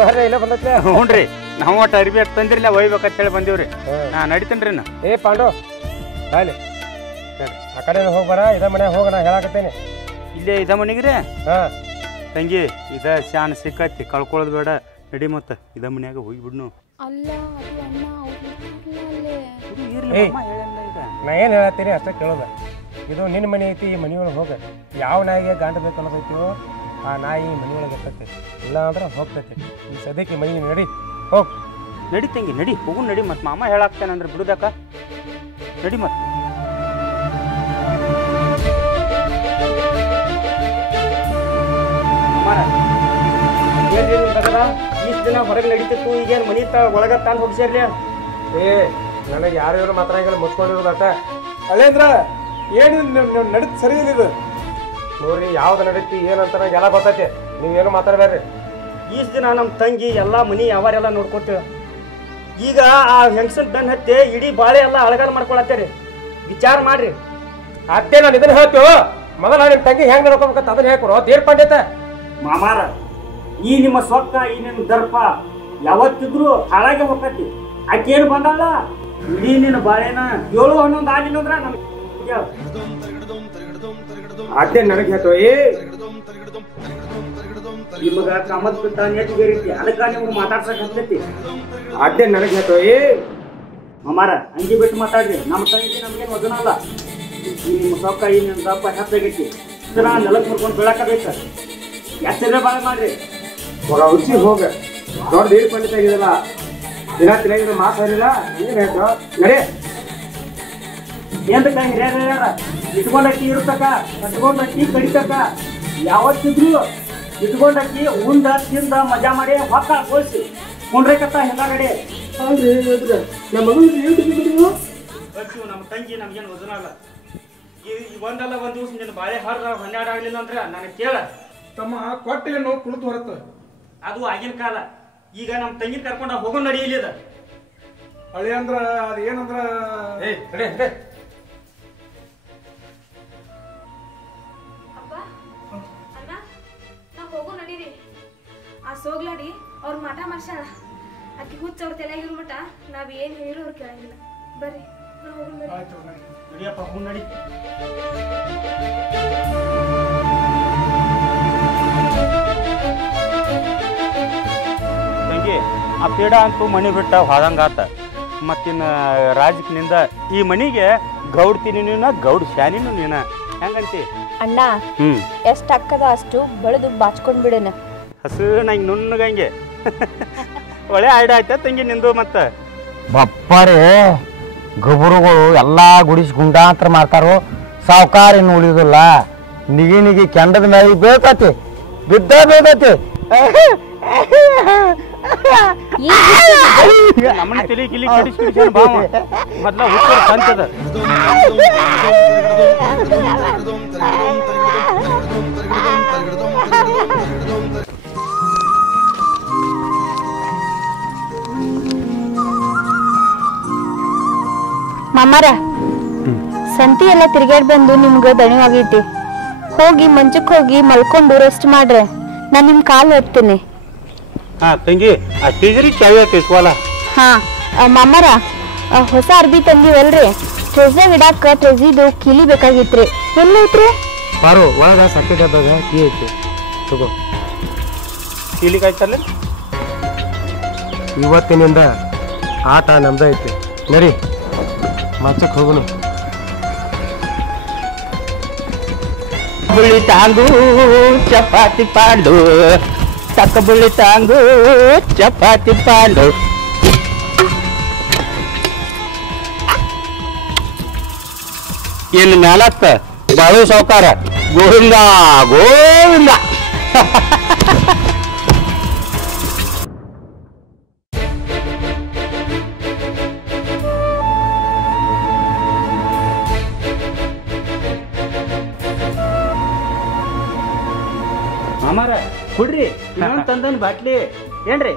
ವ್ಯವಹಾರ ಇಲ್ಲ ಬಂದತ್ಲೆ. ಹ್ಞೂ ರೀ ನಾವು ಒಟ್ಟು ಅರಿಬಿ ಅಷ್ಟು ತಂದಿರಲಿಲ್ಲ ಒಯ್ಬೇಕಂತ ಹೇಳಿ ಬಂದೀವ್ರಿ. ನಾ ನಡಿತೇನೆ ರೀ ನಾ. ಏ ಪಾಂಡು ಅಲ್ಲಿ ಆ ಕಡೆ ಹೋಗ್ಬಾರ ಇದ ಮನ್ಯಾಗ ಹೋಗ. ನಾ ಹೇಳಾಕತ್ತೇನೆ ಇಲ್ಲೇ ಇದ ಮನೆಗೆ ರೀ. ಹಾಂ ತಂಗಿ ಇದ ಶಾನ್ ಸಿಕ್ಕತಿ ಕಳ್ಕೊಳ್ಳೋದು ಬೇಡ. ನಡಿ ಮತ್ತೆ ಇದ ಮನ್ಯಾಗ ಹೋಗಿಬಿಡ್ನು. ಅಲ್ಲ ಅದು ಅಣ್ಣ ಏಯ್ ನಾ ಏನು ಹೇಳತ್ತೀನಿ ಅಷ್ಟೇ ಕೇಳೋದ. ಇದು ನಿನ್ನ ಮನೆ ಐತಿ, ಈ ಮನೆಯೊಳಗೆ ಹೋಗ. ಯಾವ ನಾಯಿಗೆ ಗಾಂಡ ಬೇಕು ಅನ್ನೋದೈತಿವೋ ಆ ನಾಯಿ ಮನೆಯೊಳಗೆ ಇರ್ತೈತಿ, ಇಲ್ಲ ಅಂದ್ರೆ ಹೋಗ್ತೈತಿ. ಈ ಸದ್ಯಕ್ಕೆ ಮನೆಗೆ ನಡಿ ಹೋಗ್. ನಡಿ ತಂಗಿ ನಡಿ ಹೋಗು ನಡಿ. ಮತ್ತೆ ಮಾಮ ಹೇಳಾಕ್ತೇನೆ ಅಂದ್ರೆ ಬಿಡುದಾಕ. ನಡಿ ಮತ್ತೆ. ಇಷ್ಟು ದಿನ ಹೊರಗೆ ನಡೀತಿತ್ತು, ಈಗೇನು ಮನಿ ಒಳಗ ತಂದು ಹೋಗ್ಸಿರ್ಲಿ. ಏ ನನಗೆ ಯಾರು ಮಾತಾಡಂಗಿಲ್ಲ, ಮುಚ್ಕೊಂಡಿರೋದಟ. ಅಲ್ಲೇಂದ್ರ ಏನು ನಡೀತು ಸರಿ ಇಲ್ಲ ಇದು. ನೋಡ್ರಿ ಯಾವ್ದು ನಡೀತಿ ಏನಂತ ನಂಗೆ ಎಲ್ಲ ಗೊತ್ತೈತಿ, ನೀವೇನು ಮಾತಾಡ್ಬೇಡ್ರಿ. ಇಷ್ಟು ದಿನ ನಮ್ಮ ತಂಗಿ ಎಲ್ಲ ಮನಿ ಯಾವಾರೆಲ್ಲ ನೋಡ್ಕೊತೀವಿ. ಈಗ ಆ ಹೆಂಗಸನ್ ಬೆನ್ ಹತ್ತಿ ಇಡೀ ಬಾಳೆ ಎಲ್ಲ ಅಳಗಾಲ ಮಾಡ್ಕೊಳತ್ತೇರಿ. ವಿಚಾರ ಮಾಡ್ರಿ. ಅತ್ತೆ ನಾನು ಇದನ್ನ ಹೇಳ್ತೀವೋ ಮೊದಲ ನಿಮ್ಮ ತಂಗಿ ಹೆಂಗ್ ನೋಡ್ಕೋಬೇಕಂತ ಅದನ್ನ ಹೇಳ್ಕೊಡು. ತೀರ್ ಪಂಡಿತ ಮಾಮಾರ, ಈ ನಿಮ್ಮ ಸೊಕ್ಕ ಈ ನಿಮ್ಮ ದರ್ಪ ಯಾವತ್ತಿದ್ರು ಹಾಳಾಗೆ ಹೋಗ್ತೈತಿ. ಆಕೇನು ಬಂದಾಳ ಇಡೀ ನಿನ್ನ ಬಾಳೆನ 7-11 ಆಗಿಲ್ಲ ಅಂದ್ರ ನಮ್ಗೆ ಅತ್ತೆ ನನಗೆ ಹೇಳ್ತೋ. ಏ ನಿಮಗ ಕಮತ್ ಬಿಟ್ಟ ನೆಟ್ಟಿಗೆ ಅದಕ್ಕ ನಿಮ್ಗೆ ಮಾತಾಡ್ಸಕ್ ಹತ್ತೈತಿ. ಅತ್ತೆ ನನಗೆ ಹೇಳ್ತೋ. ಏ ಮಾಮಾರ ಹಂಗೆ ಬಿಟ್ಟು ಮಾತಾಡ್ರಿ. ನಮ್ಮ ತಂಗಿ ನಮ್ಗೆ ಮೊದಲಲ್ಲ. ಈ ನಿಮ್ಮ ಸೊಕ್ಕ ಈ ನಿಮ್ಮ ದಪ್ಪ ಹೆಚ್ಚಾಗೈತಿ. ನಾ ನೆಲಕ್ಕೆ ಮುರ್ಕೊಂಡು ಬೀಳಾಕಬೇಕ. ಎಷ್ಟೇ ಬಾಳೆ ಮಾಡ್ರಿ. ಹೊರ ಹುಚ್ಚಿ ಹೋಗ. ದೊಡ್ಡ ತೀರ್ ಪಂಡಿತ ಆಗಿದಲ್ಲ, ದಿನ ತಿನ್ನಾಗಿದ್ರೆ ಮಾತಾಡಿಲ್ಲ. ಏನು ಹೇಳ್ತೋ ನಡೆ. ಏನ್ ಬೇಕಾ ಹಿರಿಯರ ಇಟ್ಕೊಂಡಕ್ಕಿ ಇರ್ತಕ್ಕ, ಕಟ್ಕೊಂಡಕ್ಕಿ ಕಡಿತಕ್ಕ. ಯಾವತ್ತಿದ್ರು ಇಟ್ಕೊಂಡಕ್ಕಿ ಉಂಡ ತಿಂದ ಮಜಾ ಮಾಡಿ ಹೊಕ್ಕ ಕೋಲ್ಸಿ ಕೊಂಡ್ರೇಕತ್ತ ಹಿಂದಾಗಡೆ. ನಮ್ಮ ಮಗಳು ನಮ್ಮ ತಂಗಿ ನಮ್ಗೇನು ವಜನ ಅಲ್ಲ. ಒಂದಲ್ಲ ಒಂದ್ ದಿವಸ ನಿನ್ನ ಬಾಳೆ ಹರ್ದ 12 ಆಗ್ಲಿಲ್ಲ ಅಂದ್ರ ನನಗೆ ಕೇಳ. ತಮ್ಮ ಕೊಟ್ಟೆಯನ್ನು ಕುಳಿತು ಹೊರತ. ಅದು ಆಗಿನ ಕಾಲ. ಈಗ ನಮ್ಮ ತಂಗಿ ಕರ್ಕೊಂಡ ಹೋಗೋ ನಡಿಯಲಿದ. ಹಳಿ ಅಂದ್ರ ಅದು ಏನಂದ್ರ ಅಣ್ಣ ನಾ ಹೋಗೋ ನಡೀರಿ. ಆ ಸೋಗ್ಲಾಡಿ ಅವ್ರ ಮಠ ಮಾಡ್ಸ್ಯಾಳ. ಆಕಿ ಹುಚ್ಚ ಅವ್ರ ತಲೆಯಾಗಿರೋ ಮಠ ನಾವ್ ಏನ್ ಹೇಳಿರೋ ಅವ್ರು ಕೇಳಂಗಿಲ್ಲ. ಬರ್ರಿ ನಾ ಹೋಗೋ ನಡಿ. ನಡಿಯಪ್ಪ ಹೋಗ್ ನಡಿ. ತಂಗಿ ಆ ಪೀಡ ಅಂತೂ ಮನೆ ಬಿಟ್ಟ ಹೋದಂಗಾತ. ಮತ್ತಿನ್ನ ರಾಜಕೀಯದಿಂದ ಈ ಮನೆಗೆ ಗೌಡ್ತೀನಿ ನೀನ, ಗೌಡ್ ಶಾನಿನೂ ನೀನ. ಹೆಂಗಂತಿ ಅಣ್ಣ ಎಷ್ಟು ಅಕ್ಕದ ಅಷ್ಟು ಬೆಳೆದು ಬಾಚ್ಕೊಂಡ್ ಬಿಡೇನ. ಹಸು ನಂಗೆ ನುಣ್ಣಗಂಗೆ ಒಳ್ಳೆ ಐಡಿಯಾ ಆಯ್ತಾ ತಂಗಿ ನಿಂದು. ಮತ್ತೆ ಬಪ್ಪರೇ ಗೊಬ್ಬರಗಳು ಎಲ್ಲ ಗುಡಿಸಿ ಗುಂಡಾಂತರ ಮಾಡ್ತಾರೋ. ಸಾವುಕಾರ ಇನ್ನು ಉಳಿಯೋದಿಲ್ಲ. ನಿಗಿ ಕೆಂಡದ ಮೇಲೆ ಬೀಳ್ತತಿ, ಬಿದ್ದ ಬೀಳ್ತತಿ. ನಮ್ಮನ್ನ ತಲೆ ಗಿಲಿ ಕಿಡಿಸಿ ಬಾವ ಮೊದ್ಲ ಹುಟ್ಟರ ಕಂತದ. ಮಾಮಾರ ಸಂತಿ ಎಲ್ಲ ತಿರ್ಗಾಡ್ ಬಂದು ನಿಮ್ಗೆ ದಣಿವಾಗೈತಿ. ಹೋಗಿ ಮಂಚಕ್ಕೆ ಹೋಗಿ ಮಲ್ಕೊಂಡು ರೆಸ್ಟ್ ಮಾಡ್ರೆ. ನಾನು ನಿಮ್ ಕಾಲ್ ಓದ್ತೀನಿ. ಹಾ ತಂಗಿ ಆ ಟೀಜರಿ ಚಾವಿ ಹಾಕಿಸ್ವಲ್ಲ. ಹಾ ಮಾಮಾರ ಹೊಸ ಅರ್ಬಿ ತಂದಿವಲ್ರಿ, ಟ್ರೆಸ್ನಾಗ ಇಡಾಕ ಟ್ರೆಸಿದು ಕೀಲಿ ಬೇಕಾಗಿತ್ರಿ. ಎಲ್ಲೈತ್ರಿ? ಬಾರು ಒಳಗ ಸಕ್ಕರೆ ಡಬ್ಬಾಗ ಕೀ ಐತಿ ತಗೋ. ಕೀಲಿಗೆ ಆಯ್ತಲ್ಲ. ಇವತ್ತಿನಿಂದ ಆಟ ನಮ್ದು ಐತಿ. ನಡಿ ಮಚ್ಚಕ್ಕೆ ಹೋಗುನು. ಬುಳ್ಳಿ ತಾಂಗು ಚಪಾತಿ ಪಾಂಡು, ತಕ್ಕ ಬುಳ್ಳಿ ತಾಂಗು ಚಪಾತಿ ಪಾಂಡು. ಇನ್ನು ಮ್ಯಾಲತ್ತ ಬಾಳು ಸಾವುಕಾರ ಗೋವಿಂದ ಗೋವಿಂದ. ಮಾಮಾರ ಕುಡ್ರಿ ಇನ್ನೊಂದು ತಂದನ್ ಬಾಟ್ಲಿ. ಏನ್ರಿ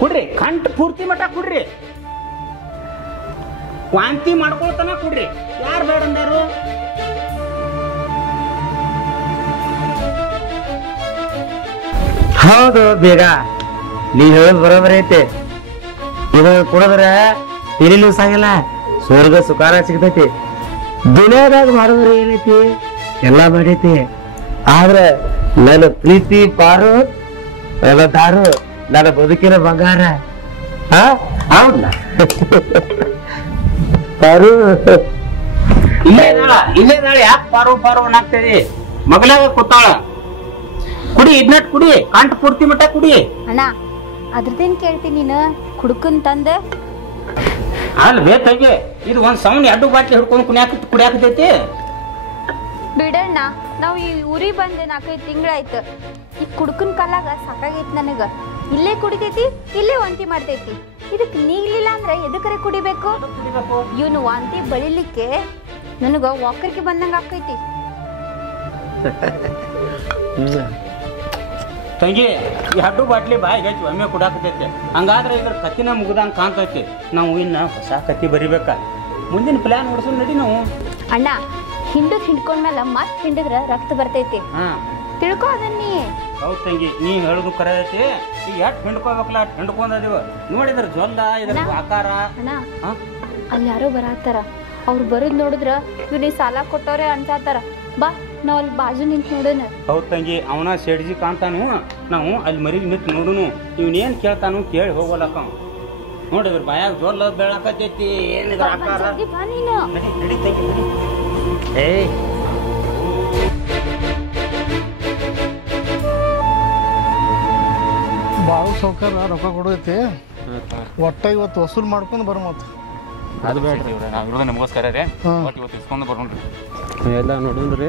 ಕುಡ್ರಿ, ಕಂಠ ಪೂರ್ತಿ ಮಠ ಕುಡ್ರಿ. ವಾಂತಿ ಮಾಡ್ಕೊಳ್ತಾನ ಕುಡ್ರಿ. ಯಾರು ಬೇಡ ಅಂದಾರು? ಹೌದು ಬೇಗ ನೀ ಹೇಳೋದು ಬರೋಬರಿ ಐತೆ. ಇದು ಕುಡಿದ್ರೆ ತಿರಿಲು ಸಾಗಿಲ್ಲ, ಸ್ವರ್ಗ ಸುಖಾರ ಸಿಗ್ತೈತಿ. ದುನಿಯಾದಾಗ ಮಾಡೋದ್ರೆ ಏನೈತಿ, ಎಲ್ಲ ಮಾಡೈತಿ. ಆದ್ರೆ ನನ್ನ ಪ್ರೀತಿ ಪಾರು, ಎಲ್ಲ ದಾರು, ನನ್ನ ಬದುಕಿನ ಬಂಗಾರ. ಹೌದಾ ಪಾರು? ಇಲ್ಲೇ ನಾಳೆ ಯಾಕೆ ಪಾರು ಪಾರು ಅನ್ನಾಗ್ತೇರಿ? ಮಗಲಾಗ ಕೂತಾಳ, ಕುಡಿ ಇದ್ನಟ್ ಕುಡಿ, ಕಂಠ ಪೂರ್ತಿ ಮಟ್ಟ ಕುಡಿ. ಅಣ್ಣ ಅದ್ರದ್ದೇನ್ ಕೇಳ್ತೀನಿ ನೀನು ಕುಡ್ಕನ್ ತಂದ ಅಲ್ಲ ಬೇಕಂಗೆ ಇದು ಒಂದ್ ಸೌಂಡ್ 2 ಬಾಟ್ಲಿ ಹಿಡ್ಕೊಂಡು ಕುಡಿಯಾಕತೈತಿ. ಬಿಡಣ್ಣ, ನಾವು ಈ ಊರಿಗೆ ಬಂದು 4-5 ತಿಂಗಳಾಯ್ತು. ಈ ಕುಡ್ಕನ್ ಕಾಲಾಗ ಸಾಕಾಗೈತಿ ನನಗ. ಇಲ್ಲೇ ಕುಡಿತೈತಿ, ಇಲ್ಲೇ ವಾಂತಿ ಮಾಡ್ತೈತಿ. ಇದಕ್ ನೀಗ್ಲಿಲ್ಲ ಅಂದ್ರೆ ಎದಕ್ಕರೆ ಕುಡಿಬೇಕು? ಇವನು ವಾಂತಿ ಬಳಿಲಿಕ್ಕೆ ನನಗ ವಾಕರ್ಗೆ ಬಂದಂಗ ಆಕೈತಿ. ತಂಗಿ ಈ 2 ಬಾಟ್ಲಿ ಬಾಯಿಗೆ ಹಚ್ಚಿ ಒಮ್ಮೆ ಕುಡಾಕತೈತಿ. ಹಂಗಾದ್ರೆ ಇದ್ರ ಕತ್ತಿನ ಮುಗ್ದಂಗ ಕಾಣ್ತೈತಿ. ನಾವು ಇನ್ನ ಹೊಸ ಕತ್ತಿ ಬರಿಬೇಕ. ಮುಂದಿನ ಪ್ಲಾನ್ ಹೊಡ್ಸೋಣ ನಡಿ ನಾವು. ಅಣ್ಣ ಹಿಂಡ್ಕೊಂಡ್ಮೇಲೆ ಮತ್ ಹಿಂಡಿದ್ರ ರಕ್ತ ಬರ್ತೈತಿ. ತಿಳ್ಕೊ ಅದನ್ನಿ. ಹೌದ್ ತಂಗಿ, ನೀ ಹೇಳುದು ಕರೆ ಐತಿ. ಈಗ ಎಟ್ ಹಿಂಡ್ಕೋಬೇಕಲ್ಲ ಅಟ್ ಹಿಂಡ್ಕೊಂಡದಿವ. ನೋಡಿದ್ರ ಜೊಲ್ಲ ಇದ್ರ ಆಕಾರ. ಅಣ್ಣ ಅಲ್ಲಿ ಯಾರೋ ಬರಾತಾರ. ಅವ್ರು ಬರೋದ್ ನೋಡಿದ್ರ ಇವ್ನಿಗೆ ಸಾಲ ಕೊಟ್ಟವ್ರೆ ಅನ್ಸಾತಾರ. ಬಾ ನಾವ್ ಅಲ್ಲಿ ಬಾಜು ನಿಂತ್ ನೋಡೋಣ. ಹೌದ್ ತಂಗಿ, ಅವನ ಶೆಡ್ಜಿ ಕಾಣ್ತಾನು. ನಾವು ಅಲ್ಲಿ ಮರಿಗೆ ನಿಂತು ನೋಡುನು. ಇವ್ನೇನ್ ಕೇಳ್ತಾನು ಕೇಳಿ ಹೋಗೋಲಕ್ಕ. ನೋಡಿದ್ರ ಬಾಯಾಗ ಜೋಲ್ಲ ಬೆಳಕತ್ತೈತಿ. ಏನಿದ್ರ ಆಕಾರ. ಬಾ ನೀನು. ನಡಿ ನಡಿ ತಂಗಿ ನಡಿ. ಬಾವು ಸೌಕರ್ಯ ರೊಕ್ಕ ಕೊಡೈತಿ, ಒಟ್ಟ ಇವತ್ತು ವಸೂಲ್ ಮಾಡ್ಕೊಂಡು ಬರ್ಮತ್. ಅದು ಬೇಡ್ರಿ ನಾವಿರೋದು ನಿಮಗೋಸ್ಕರ ರೀ. ಇವತ್ತು ಇಸ್ಕೊಂಡು ಬರೋಣ್ರಿ. ಎಲ್ಲ ನೋಡೋಣ್ರಿ,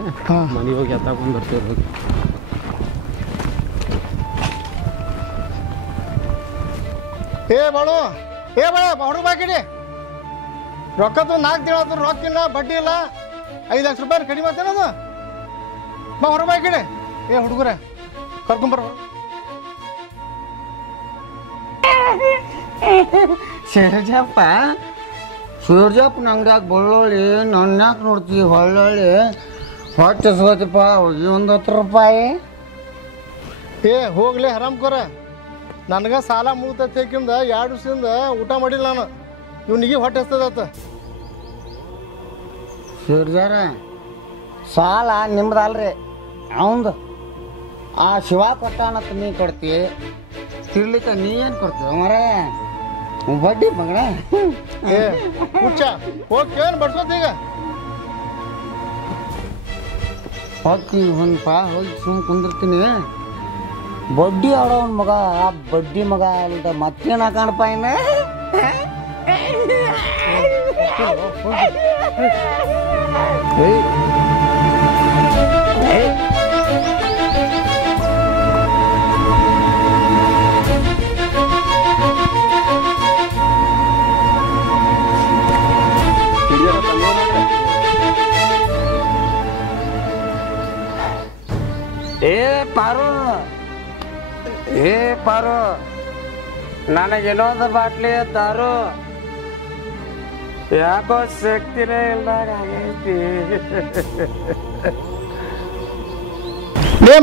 ಮನೆಗೆ ಹೋಗಿ ಎತ್ತಾಕೊಂಡು ಬರ್ತೀವಿ. ಬಾಳು ಹೊರ ಬಾಕಿಡಿ. ರೊಕ್ಕದ್ದು 4 ತಿಂಗಳು ರೊಕ್ಕ ಇಲ್ಲ, ಬಡ್ಡಿ ಇಲ್ಲ. 5 ಲಕ್ಷ ರೂಪಾಯಿ ಕಡಿಮೆ ಆಗ್ತೇನದು. ಬಾ ಹೊರ ಬಾಕಿಡಿ. ಹುಡುಗರೇ ಕರ್ಕೊಂಬರ. ಸೂರ್ಜಪ್ಪನ ಅಂಗಡಿಯಾಗ ಬಳ್ಳೊಳ್ಳಿ ನನ್ಯಾಕೆ ನೋಡ್ತೀವಿ? ಹೊಳ್ಳೊಳ್ಳಿ ಹೊಟ್ಟೆ ಸೋತಿಪ್ಪ. ಒಂದು 10 ರೂಪಾಯಿ. ಹೋಗ್ಲಿ ಹರಾಮ್ಕೋರ. ನನಗೆ ಸಾಲ ಮುಗ್ತೈಕಿಂದ 2 ದಿವಸದಿಂದ ಊಟ ಮಾಡಿಲ್ಲ ನಾನು. ಇವನಿಗೆ ಹೊಟ್ಟೆ ಹಸ್ತದತ್ತ. ಸೂರ್ಜಾರ ಸಾಲ ನಿಮ್ದಲ್ರಿ, ಅವಂದು. ಆ ಶಿವ ಕೊಟ್ಟಾನತ್ತ ನೀ ಕೊಡ್ತಿ, ತಿರ್ಲಿಕ್ಕ ನೀ ಏನು ಕೊಡ್ತೀವ ಮರೇ? ಬಡ್ಡಿ ಮಗಣ. ಹುಚ್ಚ ಹೋಗಿ ಏನು ಬಡ್ಸೋತೀಗ? ಹೋಗ್ತೀನಿ ಹೊಂದಪ್ಪ, ಹೋಗಿ ಸುಮ್ ಕುಂದಿರ್ತೀನಿ. ಬಡ್ಡಿ ಆಡೋನ್ ಮಗ, ಬಡ್ಡಿ ಮಗ ಅಲ್ದ ಮತ್ತೇನ ಕಾಣಪ್ಪ ಇನ್ನ. ಪಾರು ನನಗೆ ಇನ್ನೊಂದು ಬಾಟ್ಲಿ ದಾರು. ಯಾಕೋ ಶಕ್ತಿನೇ ಇಲ್ದಾಗ ಆಗೈತಿ.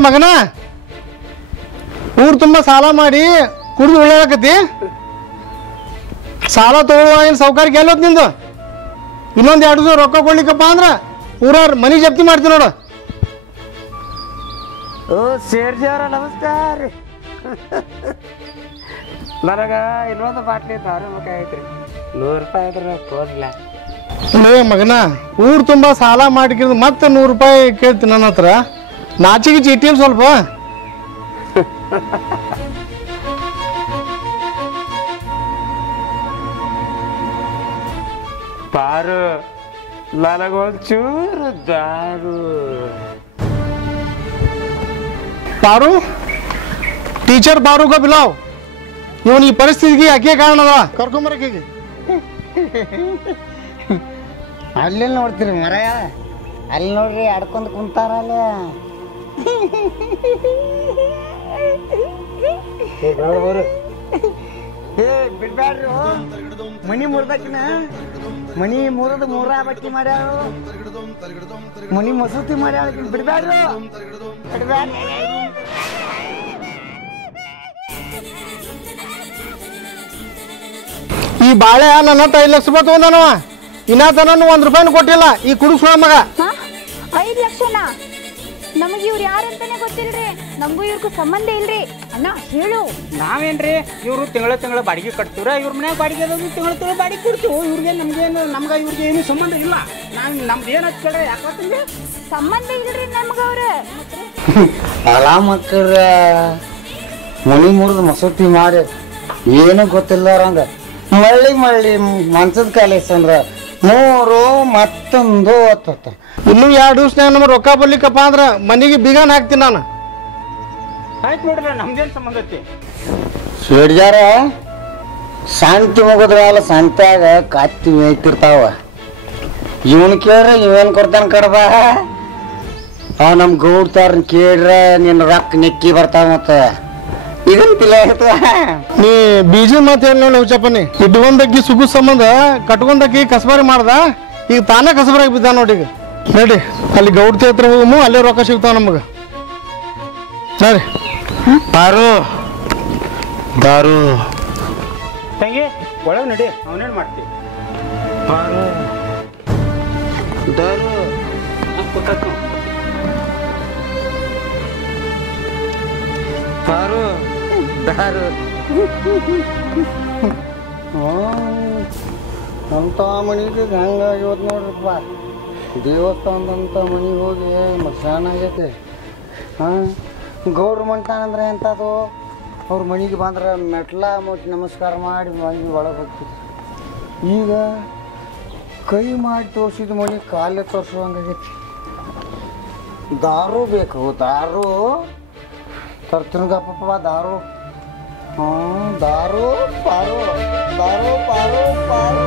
ಮಗನ, ಊರು ತುಂಬ ಸಾಲ ಮಾಡಿ ಕುಡಿದು ಉಳ್ಳಾಕತಿ. ಸಾಲ ತಗೊಳ್ಳುವ ಏನು ಸೌಕರ್ಯ ಗೆಲ್ಲೋದು ನಿಂದು. ಇನ್ನೊಂದು 2 ದಿವಸ ರೊಕ್ಕ ಕೊಡ್ಲಿಕ್ಕಪ್ಪ ಅಂದ್ರೆ ಊರ ಮನೆ ಜಪ್ತಿ ಮಾಡ್ತೀವಿ ನೋಡು. ಓ ಸೇರ್ಜಿ ಅವರ ನಮಸ್ಕಾರ. ನನಗೆ ಇನ್ನೊಂದು ಬಾಟ್ಲಿ ದಾರು ಬೇಕಾಗೈತ್ರಿ. 100 ರೂಪಾಯಿ ಇದ್ರೆ ಕೊಡ್ಲ. ಮಗನ, ಊರು ತುಂಬ ಸಾಲ ಮಾಡಿಕಿದ್ರೆ ಮತ್ತೆ 100 ರೂಪಾಯಿ ಕೇಳ್ತೀನಿ ನನ್ನ ಹತ್ರ. ನಾಚಿಗೆ ಚೀಟಿಲ್ ಸ್ವಲ್ಪ. ಪಾರು ನನಗೊಂಚೂರು ದಾರು. पारू टीचर पारू का बुलाओ. ಇವನು ಈ ಪರಿಸ್ಥಿತಿಗೆ ಯಾಕೆ ಕಾರಣ ಅದ? ಕರ್ಕೊಂಬರಕ್ಕೆ. ಅಲ್ಲಿ ನೋಡ್ತೀರಿ ಮರಯ, ಅಲ್ಲಿ ನೋಡ್ರಿ ಆಡ್ಕೊಂಡ್ ಕುಂತಾರಲ್ಲ. ಬಿಡ್ಬ್ಯಾಡ್ರಿ, ಮನಿ ಮುರ್ದಕ್ಕಿನ ಮನಿ ಮುರಿದು 3 ಬಟ್ಟಿ ಮಾಡ್ಯಾರ. ಮನಿ ಮಸೂತಿ ಮಾಡ್ಯಾರ. ಬಿಡ್ಬ್ಯಾಡ್ರಿ, ಬಿಡ್ಬ್ಯಾಡ್ರಿ. ಬಾಳೆ ನನ್ನ 5 ಲಕ್ಷ ರೂಪಾಯಿ ತೊಗೊಂಡನವ ಇನ್ನ ತನೂ 1 ರೂಪಾಯಿನೂ ಕೊಟ್ಟಿಲ್ಲ ಈ ಕುಡುಕ್ಸೋ ಮಗ. 5 ಲಕ್ಷನಾ? ನಮಗೆ ಇವ್ರು ಯಾರಂತಾನೆ ಗೊತ್ತಿಲ್ರಿ, ನಮಗೂ ಇವ್ರಿಗೂ ಸಂಬಂಧ ಇಲ್ರಿ. ಅಣ್ಣ ಹೇಳು. ನಾವೇನ್ರಿ ಇವರು ತಿಂಗಳ ಬಾಡಿಗೆ ಕಟ್ತೀವ್ರ, ಇವ್ರ ಮನ್ಯಾಗ ಬಾಡಿಗೆ ಅದಾವ, ತಿಂಗಳ ಬಾಡಿಗೆ ಕೊಡ್ತೀವಿ. ಇವ್ರಿಗೆ ಇವ್ರಿಗೆ ಏನು ಸಂಬಂಧ ಇಲ್ಲ. ನಮ್ದು ಏನು ಕೇಳ್ರಿ ಯಾಕಂದ್ರೆ ಸಂಬಂಧ ಇಲ್ರಿ ನಮ್ಗ ಅವ್ರ. ಅಲ್ಲ ಮಕ್ಕಳ ಮನಿ ಮುರಿದು ಮಸೂತಿ ಮಾಡಿ ಏನು ಗೊತ್ತಿಲ್ಲಾರಂಗ ಮಳ್ಳಿ ಮನ್ಸದ ಕಾಲೇಸಂದ್ರ 3 ಮತ್ತೊಂದು ಹೊತ್ತ ಇನ್ನೂ 2 ದಿವ್ಸನಾಗ ನಮ್ಗೆ ರೊಕ್ಕ ಬರ್ಲಿಕ್ಕಪ್ಪ ಅಂದ್ರೆ ಮನೆಗೆ ಬೀಗನ ಹಾಕ್ತೀನಿ ನಾನು. ಆಯ್ತು ನೋಡ್ರಿ, ನಮ್ದೇನು ಸಂಬಂಧ ಐತಿ? ಸಿಡ್ಜಾರ ಶಾಂತಿ ಮುಗಿದ್ರಲ್ಲ ಸಂತ್ಯಾಗ ಕತ್ತಿ ಮೇಯ್ತಿರ್ತಾವ. ಇವನ್ ಕೇಳ್ರ ಇವೇನ್ ಕೊಡ್ತಾನ ಕಡ್ದ ನಮ್ಮ ಗೌಡ್ತಾರನ್ ಕೇಳ್ರ ನಿನ್ನ ರೊಕ್ಕ ನೆಕ್ಕಿ ಬರ್ತಾವ. ಮತ್ತ ಇದನ್ ತಿಳ ನೀ ಬೀಜ ಮಾತು ಹೇಳಿ ನೋಡಿ ಹುಚ್ಚಪ್ಪನಿ. ಇಟ್ಕೊಂಡಕ್ಕಿ ಸುಗು ಸಂಬಂಧ ಕಟ್ಕೊಂಡಕ್ಕಿ ಕಸಬಾರಿ ಮಾಡ್ದ, ಈಗ ತಾನೇ ಕಸಬರಾಗಿ ಬಿದ್ದ ನೋಡಿ. ಈಗ ನೋಡಿ ಅಲ್ಲಿ ಗೌಡ್ತಿ ಹತ್ರ ಹೋಗಮು, ಅಲ್ಲೇ ರೊಕ್ಕ ಸಿಗ್ತಾವ ನಮಗೆ. ನೋಡಿ ಪಾರು ದಾರು ತಂಗಿ ಒಳಗೆ ನಡಿ, ಅವನೇನು ಮಾಡ್ತೀವಿ? ಪಾರು ದಾರು ಪಾರು ದಾರು ಅಂತ ಮನಿಗೆ ಹಂಗಾಗಿವತ್ತು ನೋಡ್ರಪ್ಪ. ದೇವಸ್ಥಾನದಂಥ ಮನೆಗೆ ಹೋಗಿ ಮಸಾನ ಆಗೈತೆ. ಗೌಡ್ರ ಮಂಟಾನಂದ್ರೆ ಎಂಥದ್ದು, ಅವ್ರ ಮನೆಗೆ ಬಂದ್ರೆ ಮೆಟ್ಲ ಮುಟ್ಟಿ ನಮಸ್ಕಾರ ಮಾಡಿ ಮನೆಗೆ ಒಳಗೆ ಹೋಗ್ತಿದ್ರು. ಈಗ ಕೈ ಮಾಡಿ ತೋರಿಸಿದ ಮನೆ ಕಾಲೇ ತೋರಿಸುವಂಗಾಗೈತಿ. ದಾರು ಬೇಕು, ದಾರು ತರ್ತಿನಗಪ್ಪ ದಾರು. ದಾರು ಪಾರು ದಾರು ಪಾರು ಪಾರು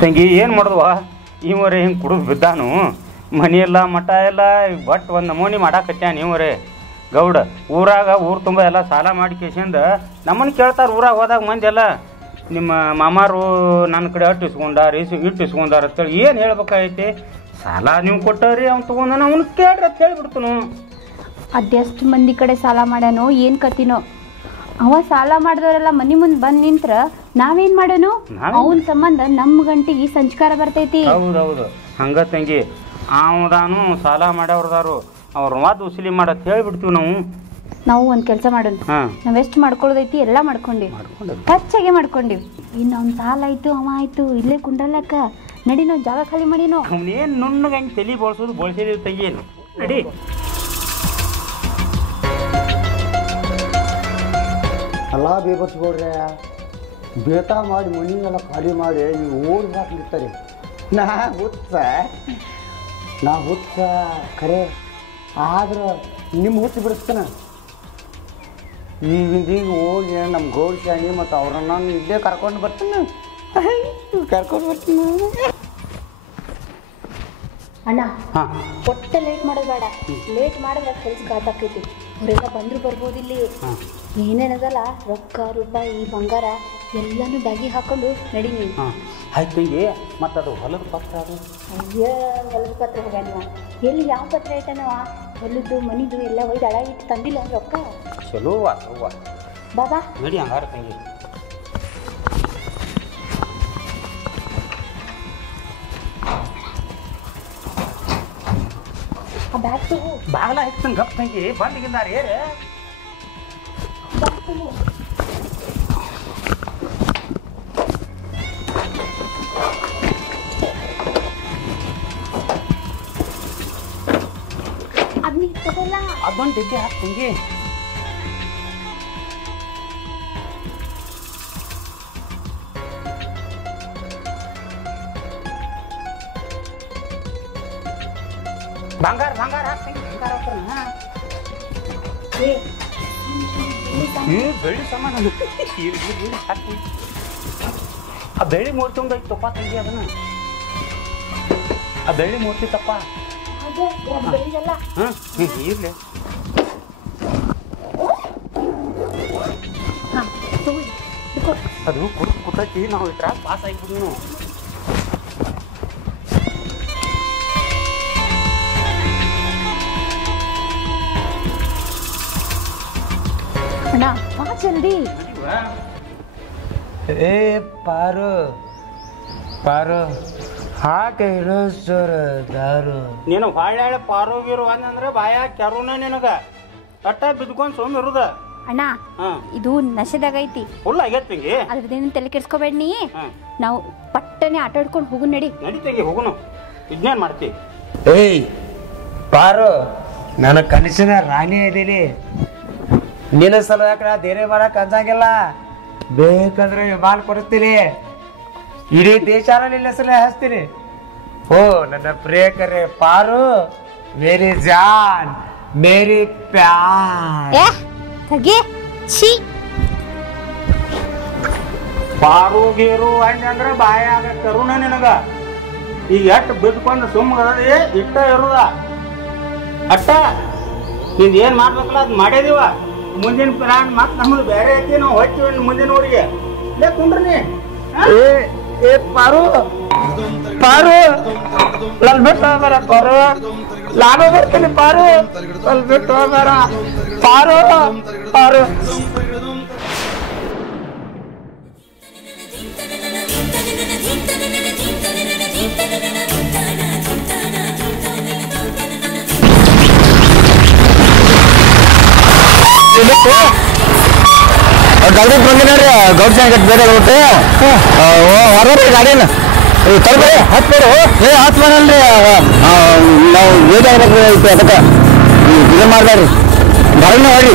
ತಂಗಿ ಏನು ಮಾಡಿದ್ವ ಇವರೇ ಹಿಂಗೆ ಕುಡಿದು ಬಿದ್ದಾನು. ಮನೆಯೆಲ್ಲ ಮಠ ಎಲ್ಲ ಒಟ್ಟು ಒಂದು ನಮೂನಿ ಮಾಡಾಕತ್ಯಾನ ಇವರೇ ಗೌಡ. ಊರು ತುಂಬ ಎಲ್ಲ ಸಾಲ ಮಾಡಿ ಕೇಸಿಂದ ನಮ್ಮನ್ನು ಕೇಳ್ತಾರೆ ಊರಾಗ ಹೋದಾಗ ಮಂದಿ ಎಲ್ಲ, ನಿಮ್ಮ ಮಾಮಾರು ನನ್ನ ಕಡೆ ಅಟ್ಟು ಇಸ್ಕೊಂಡಾರ ಇಟ್ಟು ಇಸ್ಕೊಂಡಾರ ಅಂತೇಳಿ ಏನು ಹೇಳ್ಬೇಕಾಗೈತಿ. ಸಾಲ ನೀವು ಕೊಟ್ಟವ್ರಿ ಅವ್ನು ತೊಗೊಂಡಾನ, ಅವ್ನು ಕೇಳ್ರಿ ಅಂತ ಹೇಳಿಬಿಡ್ತನು. ಅದೆಷ್ಟು ಮಂದಿ ಕಡೆ ಸಾಲ ಮಾಡ್ಯಾನೋ ಏನು ಕತ್ತಿನೋ. ಅವ ಸಾಲ ಮಾಡಿದವರೆಲ್ಲ ಮನೆ ಮುಂದೆ ಬಂದು ನಿಂತ್ರ ನಾವೇನು ಮಾಡೋನು? ಅವನ ಸಂಬಂಧ ನಮ್ಮ ಗಂಟಿಗೆ ಸಂಸ್ಕಾರ ಬರ್ತೈತಿ. ಹೌದೌದು ಹಂಗ ತಂಗಿ. ಅವದಾನು ಸಾಲ ಮಾಡ್ಯವ್ರದಾರು, ಅವ್ರ ಮಾತು ಉಸಿಲಿ ಮಾಡತ್ ಹೇಳ್ಬಿಡ್ತೀವಿ ನಾವು ಒಂದು ಕೆಲಸ ಮಾಡೋಣ, ನಾವೆಷ್ಟು ಮಾಡ್ಕೊಳ್ಳೋದೈತಿ ಎಲ್ಲ ಮಾಡ್ಕೊಂಡಿವಿ, ಟಚ್ಚಾಗೆ ಮಾಡ್ಕೊಂಡಿವಿ. ಇನ್ನು ಅವ್ನ ಸಾಲ ಆಯ್ತು ಅವ ಆಯ್ತು ಇಲ್ಲೇ ಕುಂಡಲಕ್ಕ ನಡಿ, ನಾವು ಜಾಗ ಖಾಲಿ ಮಾಡಿನೋ. ಅವನೇನು ನುಣ್ಣಗೆ ಹಂಗೆ ತಲೆ ಬೋಳ್ಸೋದು ಬೋಳ್ಸಿದೀವಿ ತಂಗಿ ನಡಿ. ಎಲ್ಲ ಬೇಬರ್ಸ್ಕೊಡ್ರೆ ಬೇತ ಮಾಡಿ ಮನೆಯೆಲ್ಲ ಖಾಲಿ ಮಾಡಿ ನೀವು ಓಡಿ ಹಾಕ್ಲಿರ್ತಾರೆ. ನಾ ಹುಚ್ಚ ಖರೆ, ಆದ್ರೆ ನಿಮ್ಮ ಹುಚ್ಚು ಬಿಡಿಸ್ತಾನ. ಈಗ ಹೋಗಿ ನಮ್ಮ ಗೌಡ್ ಶಾಣಿ ಮತ್ತು ಅವ್ರನ್ನ ನಾನು ಇಲ್ಲೇ ಕರ್ಕೊಂಡು ಬರ್ತೀನಿ. ಅಣ್ಣ ಒಟ್ಟೆ ಲೇಟ್ ಮಾಡೋದು ಬೇಡ. ಲೇಟ್ ಮಾಡಿದ್ರೆ ಕೆಲಸ ಗಾತಾಕೈತಿ. ಅವರೆಲ್ಲ ಬಂದರೂ ಬರ್ಬೋದಿಲ್ಲಿ. ಏನೇನದಲ್ಲ ರೊಕ್ಕ ರೂಪಾಯಿ ಬಂಗಾರ ಎಲ್ಲನೂ ಬ್ಯಾಗಿಗೆ ಹಾಕೊಂಡು ನಡಿ ನೀವು. ಆಯ್ತು ತಂಗಿ. ಮತ್ತು ಅದು ಹೊಲದ ಪತ್ರ ಅದು ಅಯ್ಯ ಹೊಲದ ಪತ್ರ ಹೋಗ್ಯಾನವ. ಎಲ್ಲಿ ಯಾವ ಪತ್ರ ಐತನವ? ಹೊಲದ್ದು ಮನಿದು ಎಲ್ಲ ಒಯ್ದು ಅಡ ಇಟ್ಟು ತಂದಿಲ್ಲ ಅಂದ್ರೆ ರೊಕ್ಕ. ಚಲೋ ಆತವ್ವ. ಬಾಬಾ ನಡಿ ಹಂಗಾರ ತಂಗಿ. ಆ ಬ್ಯಾಗ್ ತಗೋ. ಬಾಗಲ ಹಾಕ್ತಾನೆ ಗಪ್ ತಂಗಿ. ಬಂದಿಗಿಂದಾರ ಏರಿ ಅದನ್ನ ತಗೋಲ್ಲ. ಅದೊಂದು ಡಿಬ್ಬಿ ಹಾಕಿ ತಂಗಿ. ಬಂಗಾರ ಹಾಕಿ ತಂಗಿ. ಬಂಗಾರ ಬೆಳ್ಳಿ ಸಾಮಾನು ಹಾಕಿ. ಆ ಬೆಳ್ಳಿ ಮೂರ್ತಿ ಒಂದು ಐತಿ ತಪ್ಪ ತಂಗಿ. ಅದನ್ನ ಆ ಬೆಳ್ಳಿ ಮೂರ್ತಿ ತಪ್ಪ. ಇರ್ಲಿ ಅದು ಕುರ್ತೈತಿ. ನಾವು ಇಟ್ರ ಪಾಸ್ ಆಗಿಬಿಡ್ನು. ಅಣ್ಣ ಬಾ ಜಲ್ದಿ. ಏ ಪಾರು ಪಾರು ಹಾಕಿ ಇರೋ ಸೋರ ದಾರು. ನೀನು ಹೊಳ್ಳೆ ಪಾರೋಗಿರು ಅಂದ್ರೆ ಬಾಯ ಕೆರುನ ನಿನಗ ಅಟ್ಟ ಬಿದ್ಕೊಂಡು ಸೋಮ್ ಇರುದ. ಅಣ್ಣ ಹಾ ಇದು ನಶೆದಾಗ ಐತಿ, ಫುಲ್ ಆಗೈತಿ ತಂಗಿ. ಅದ್ರದ್ದೇನು ತಲೆ ಕೆಡ್ಸ್ಕೊಬೇಡ ನೀ. ಹಾ ನಾವು ಪಟ್ಟನೆ ಆಟ ಆಡ್ಕೊಂಡು ಹೋಗು ನಡಿ. ನಡಿ ತಂಗಿ ಹೋಗುನು. ವಿಜ್ಞಾನ ಮಾಡ್ತಿ. ಏಯ್ ಪಾರು ನನ್ನ ಕನಸಿನ ರಾಣಿ ಇದ್ದೀನಿ. ನಿನ್ನ ಸಲುವಾಗಿ ನಾ ಬೇರೆ ಮಾಡಕ್ ಅಂಜಂಗಿಲ್ಲ. ಬೇಕಂದ್ರೆ ವಿಮಾನ ಕೊಡಿಸ್ತೀನಿ, ಇಡೀ ದೇಶನ ನಿನ್ನ ಹೆಸರೇ ಹಚ್ತೀನಿ. ಓ ನನ್ನ ಪ್ರಿಯಕರೇ ಪಾರು, ಮೇರಿ ಜಾನ್ ಮೇರಿ ಪ್ಯಾರ್. ತಗಿ ಛೀ. ಪಾರೋಗಿರು ಅಂದ್ರೆ ಬಾಯಾಗ ಕರುಣ ನಿನಗ. ಈಗ ಎಟ್ಟು ಬಿದ್ಕೊಂಡು ಸುಮ್ಮನೆ ಇಟ್ಟ ಇರುದ ಅಟ್ಟ. ನಿಂದ ಏನ್ ಮಾಡ್ಬೇಕಲ್ಲ ಅದ್ ಮಾಡಿದೀವ. ಮುಂದಿನ ಪ್ಲಾನ್ ಮತ್ ನಮ್ದು ಬೇರೆ ಐತಿ, ನಾವು ಹೋಗ್ತೀವಿ ಮುಂದಿನ ಊರಿಗೆ. ಲೇ ಕುಂಡ್ರಿ ಏ ಪಾರು ಪಾರು ಲಲ್ ಬಿಟ್ಟು ಹೋಗ್ಬೇಡ ಪಾರು, ನಾನು ಬರ್ತೀನಿ ಪಾರು, ಲಲ್ ಬಿಟ್ಟು ಹೋಗ್ಬೇಡ ಪಾರು ಪಾರು. ಗೌಡಿ ಬಂದಿನಾರಿ ಗೌಡ್ ಸಂಗಟ್ ಬೇರೆ ಹೋಗ್ಬಿಟ್ಟು ಹೊರಬ್ರಿ ಗಾಡಿನ ತರ್ಬೇಡಿ ಹತ್ಬೇಡು. ಏ ಹತ್ ಮಾಡಲ್ರಿ, ನಾವು ಬೇಗ ಆಗ್ಬೇಕು ಅದಕ್ಕೆ ಇದು ಮಾಡ್ಬೇಡ್ರಿ, ಬರನ ಹೊಡಿ.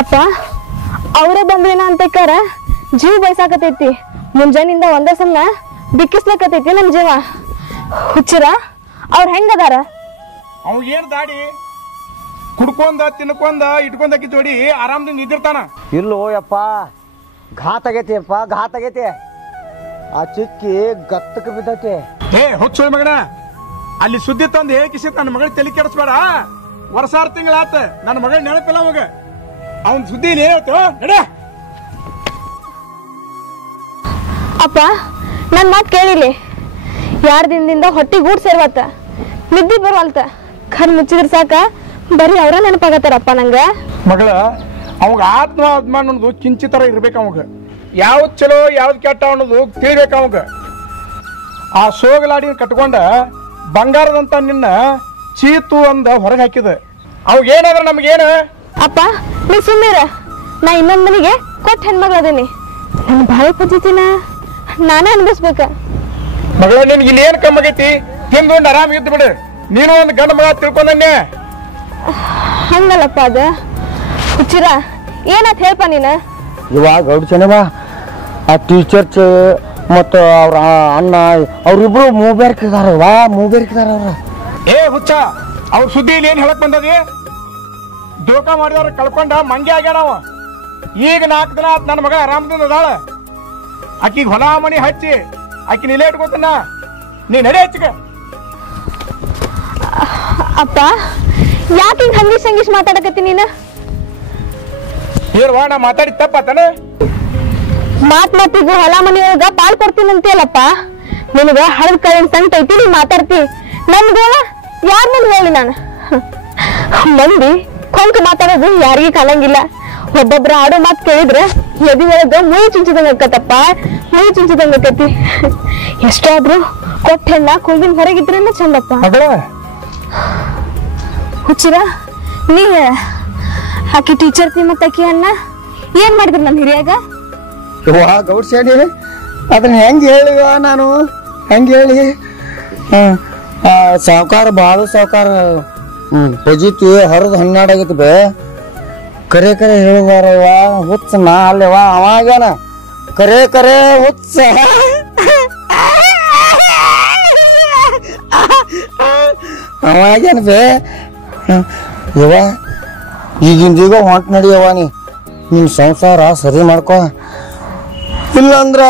ಅಪ್ಪ ಅವರೇ ಬಂದ್ರೇನ ಅಂತಕ್ಕಾರ ಜೀವ ಬಯಸಾಕತೈತಿ. ಮುಂಜಾನಿಂದ ಒಂದ ಸಣ್ಣ ಬಿಕ್ಕಿಸ್ಲಕತೈತಿ ನಮ್ ಜೀವ. ಹುಚ್ಚಿರ ಅವ್ರ ಹೆಂಗದಾರ? ಅವ್ ಏನ್ ದಾಡಿ ಕುಡ್ಕೊಂಡ ತಿನ್ಕೊಂಡ ಇಟ್ಕೊಂಡಕ್ಕಿ ಜೋಡಿ ಆರಾಮದಿಂದ ನಿಂದಿರ್ತಾನ. ಇಲ್ಲೋ ಯಪ್ಪ, ಘಾತ್ ಆಗೈತಿ ಅಪ್ಪ, ಘಾತ್ ಆಗೈತಿ. ಆ ಚಿಕ್ಕಿ ಗತ್ತಕ್ಕೆ ಬಿದ್ದೈತಿ. ಏ ಹೊಚ್ಚೋಳ್ ಮಗನ, ಅಲ್ಲಿ ಸುದ್ದಿ ತಂದು ಹೇಳಿಕಿಸಿ ನನ್ನ ಮಗಳ ತಲೆ ಕೆಡಿಸ್ಬೇಡ. ವರ್ಷಾರು ತಿಂಗಳಾತ ನನ್ನ ಮಗಳ ನೆನಪಿಲ್ಲ ಅವಾಗ. ಅವನ್ ಸುದ್ದಿ ಏನ್ ಹೇಳ್ತು ನಡ. ಅಪ್ಪ ನನ್ ಮಾತ್ ಕೇಳಿಲಿ. 2 ದಿನದಿಂದ ಹೊಟ್ಟಿ ಗೂಡ್ ಸೇರ್ವತ್ತ, ನಿದ್ದಿ ಬರ್ವಲ್ತ. ಕಣ್ ಮುಚ್ಚಿದ್ರ ಸಾಕ ಬರೀ ಅವ್ರ ನೆನಪಾಗತ್ತಾರಪ್ಪ ನಂಗ. ಮಗಳ ಅವಾಗ ಆತ್ಮ ಅಭಿಮಾನ ಅನ್ನೋದು ಕಿಂಚಿತರ ಇರ್ಬೇಕು. ಅವಾಗ ಯಾವ್ದು ಚಲೋ ಯಾವ್ದು ಕೆಟ್ಟ ಅನ್ನೋದು ತಿಳಿಬೇಕು. ಅವಾಗ ಆ ಸೋಗಲಾಡಿ ಕಟ್ಕೊಂಡ ಬಂಗಾರದಂತ ನಿನ್ನ ಚೀತು ಅಂದ ಹೊರಗೆ ಹಾಕಿದ. ಅವಾಗ ಏನಾದ್ರ ನಮ್ಗೇನ? ಅಪ್ಪ ನೀ ಸುಮ್ಮೀರ, ನಾ ಇನ್ನೊಂದ್ ಮನೆಗೆ ಕೊಟ್ಟ ಹೆಣ್ಮಗ್ಳ ಅದೀನಿ. ನನ್ ಬಾಳೆ ಪದ್ಧತಿನ ನಾನೇ ಅನ್ಭವಿಸ್ಬೇಕ. ಮಗಳ ನಿನ್ಗೆ ಇಲ್ಲಿ ಏನ್ ಕಮ್ಮಾಗೈತಿ? ಹಿಂದೊಂದು ಆರಾಮ್ ಇದ್ದು ಬಿಡು. ನೀನು ಒಂದು ಗಂಡ ಮಗ ತಿಳ್ಕೊಂಡನ್ನೇ. ಹಂಗಲ್ಲಪ್ಪ ಅದ. ಹುಚ್ಚಿರ ಏನಾತ್ ಹೇಳ್ಪ ನೀನ? ಇವಾಗ ಗೌಡ್ ಚೆನ್ನವ ಆ ಟೀಚರ್ಸ್ ಮತ್ತು ಅವ್ರ ಅಣ್ಣ ಅವ್ರಿಬ್ರು ಮೂಬೇರ್ಕಿದಾರಲ್ವಾ, ಮೂಬೇರ್ಕಿದಾರ ಅವ್ರ. ಏ ಹುಚ್ಚ, ಅವ್ರ ಸುದ್ದಿ ಇಲ್ಲಿ ಏನ್ ಹೇಳಕ್ ಬಂದದಿ? ದೋಖ ಮಾಡಿದವ್ರ ಕಳ್ಕೊಂಡ ಮಂಗೆ ಆಗ್ಯಾರ ಅವ. ಈಗ 4 ದಿನ ಆತ್ ನನ್ನ ಮಗ ಆರಾಮದಿಂದ ಅದಾಳ. ಆಕಿಗೆ ಹೊಲ ಮನಿ ಹಚ್ಚಿ ಆಕಿ ನಿಲೆ ಇಟ್ಕೋತನ. ನೀ ನಡೆ ಹಚ್ಚಿಕ. ಅಪ್ಪ ಯಾಕೆ ಹಿಂಗ್ ಹಂಗೀಶ್ ಹಂಗೀಶ್ ಮಾತಾಡಕತ್ತಿ ನೀನ? ಏನ್ವಾ ನಾ ಮಾತಾಡಿ ತಪ್ಪಾತನ? ಮಾತಿಗೂ ಹೊಲ ಮನೆಯೊಳಗ ಪಾಲ್ ಕೊಡ್ತೀನಿ ಅಂತೀಯಲ್ಲಪ್ಪ. ನಿನಗ ಹಳದ ಕಳಿನ ಸಂಕಟ ಐತಿ, ನೀ ಮಾತಾಡ್ತಿ. ನಮ್ಗೋಳ ಯಾರ ಮುಂದೆ ಹೇಳಿ ನಾನು? ಮಂದಿ ಕೊಂಕ ಮಾತಾಡೋದು ಯಾರಿಗೂ ಕಲಂಗಿಲ್ಲ. ಒಬ್ಬೊಬ್ರ ಆಡೋ ಮಾತು ಕೇಳಿದ್ರೆ ಎದಿ ಒಳಗ ಮುಯಿ ಚುಂಚಿದಂಗ ಆಕತ್ತಪ್ಪ, ಮುಯಿ ಚುಂಚಿದಂಗ ಆಕತಿ. ಎಷ್ಟಾದ್ರೂ ಕೊಟ್ಟ ಹೆಣ್ಣ ಕುಳ್ದಿನ ಹೊರಗಿದ್ರೇನ ಚಂದಪ್ಪ. ಹುಚ್ಚಿರ ನೀ ಆಕಿ ಟೀಚರ್ ಮತ್ತ ಆಕಿ ಅಣ್ಣ ಏನ್ ಮಾಡಿದ್ರು ನಮ್ ಹಿರಿಯಾಗ? ವಾ ಗೌಡ್ ಸೇಡಿ, ಅದನ್ನ ಹೆಂಗೆ ಹೇಳಿವ ನಾನು? ಹೆಂಗೆ ಹೇಳಿ? ಸಾವುಕಾರ ಬಾಳು ಸಾವುಕಾರ ಪಜಿತಿ ಹರಿದು 12 ಆಗೈತಿ ಬೇ. ಕರೆ ಕರೆ ಹೇಳಿದಾರವ್ವ, ಹುಚ್ಚ ನಾ ಅಲ್ಲವ ಅವಾಗೇನ ಕರೆ ಕರೆ ಹುಚ್ಚ. ಅವಾಗೇನ ಬೇ ಯವ್ವ, ಈಗಿಂದೀಗ ಹೊಂಟ ನಡಿಯವ್ವ. ನಿನ್ನ ಸಂಸಾರ ಸರಿ ಮಾಡ್ಕೊ, ಇಲ್ಲಂದ್ರ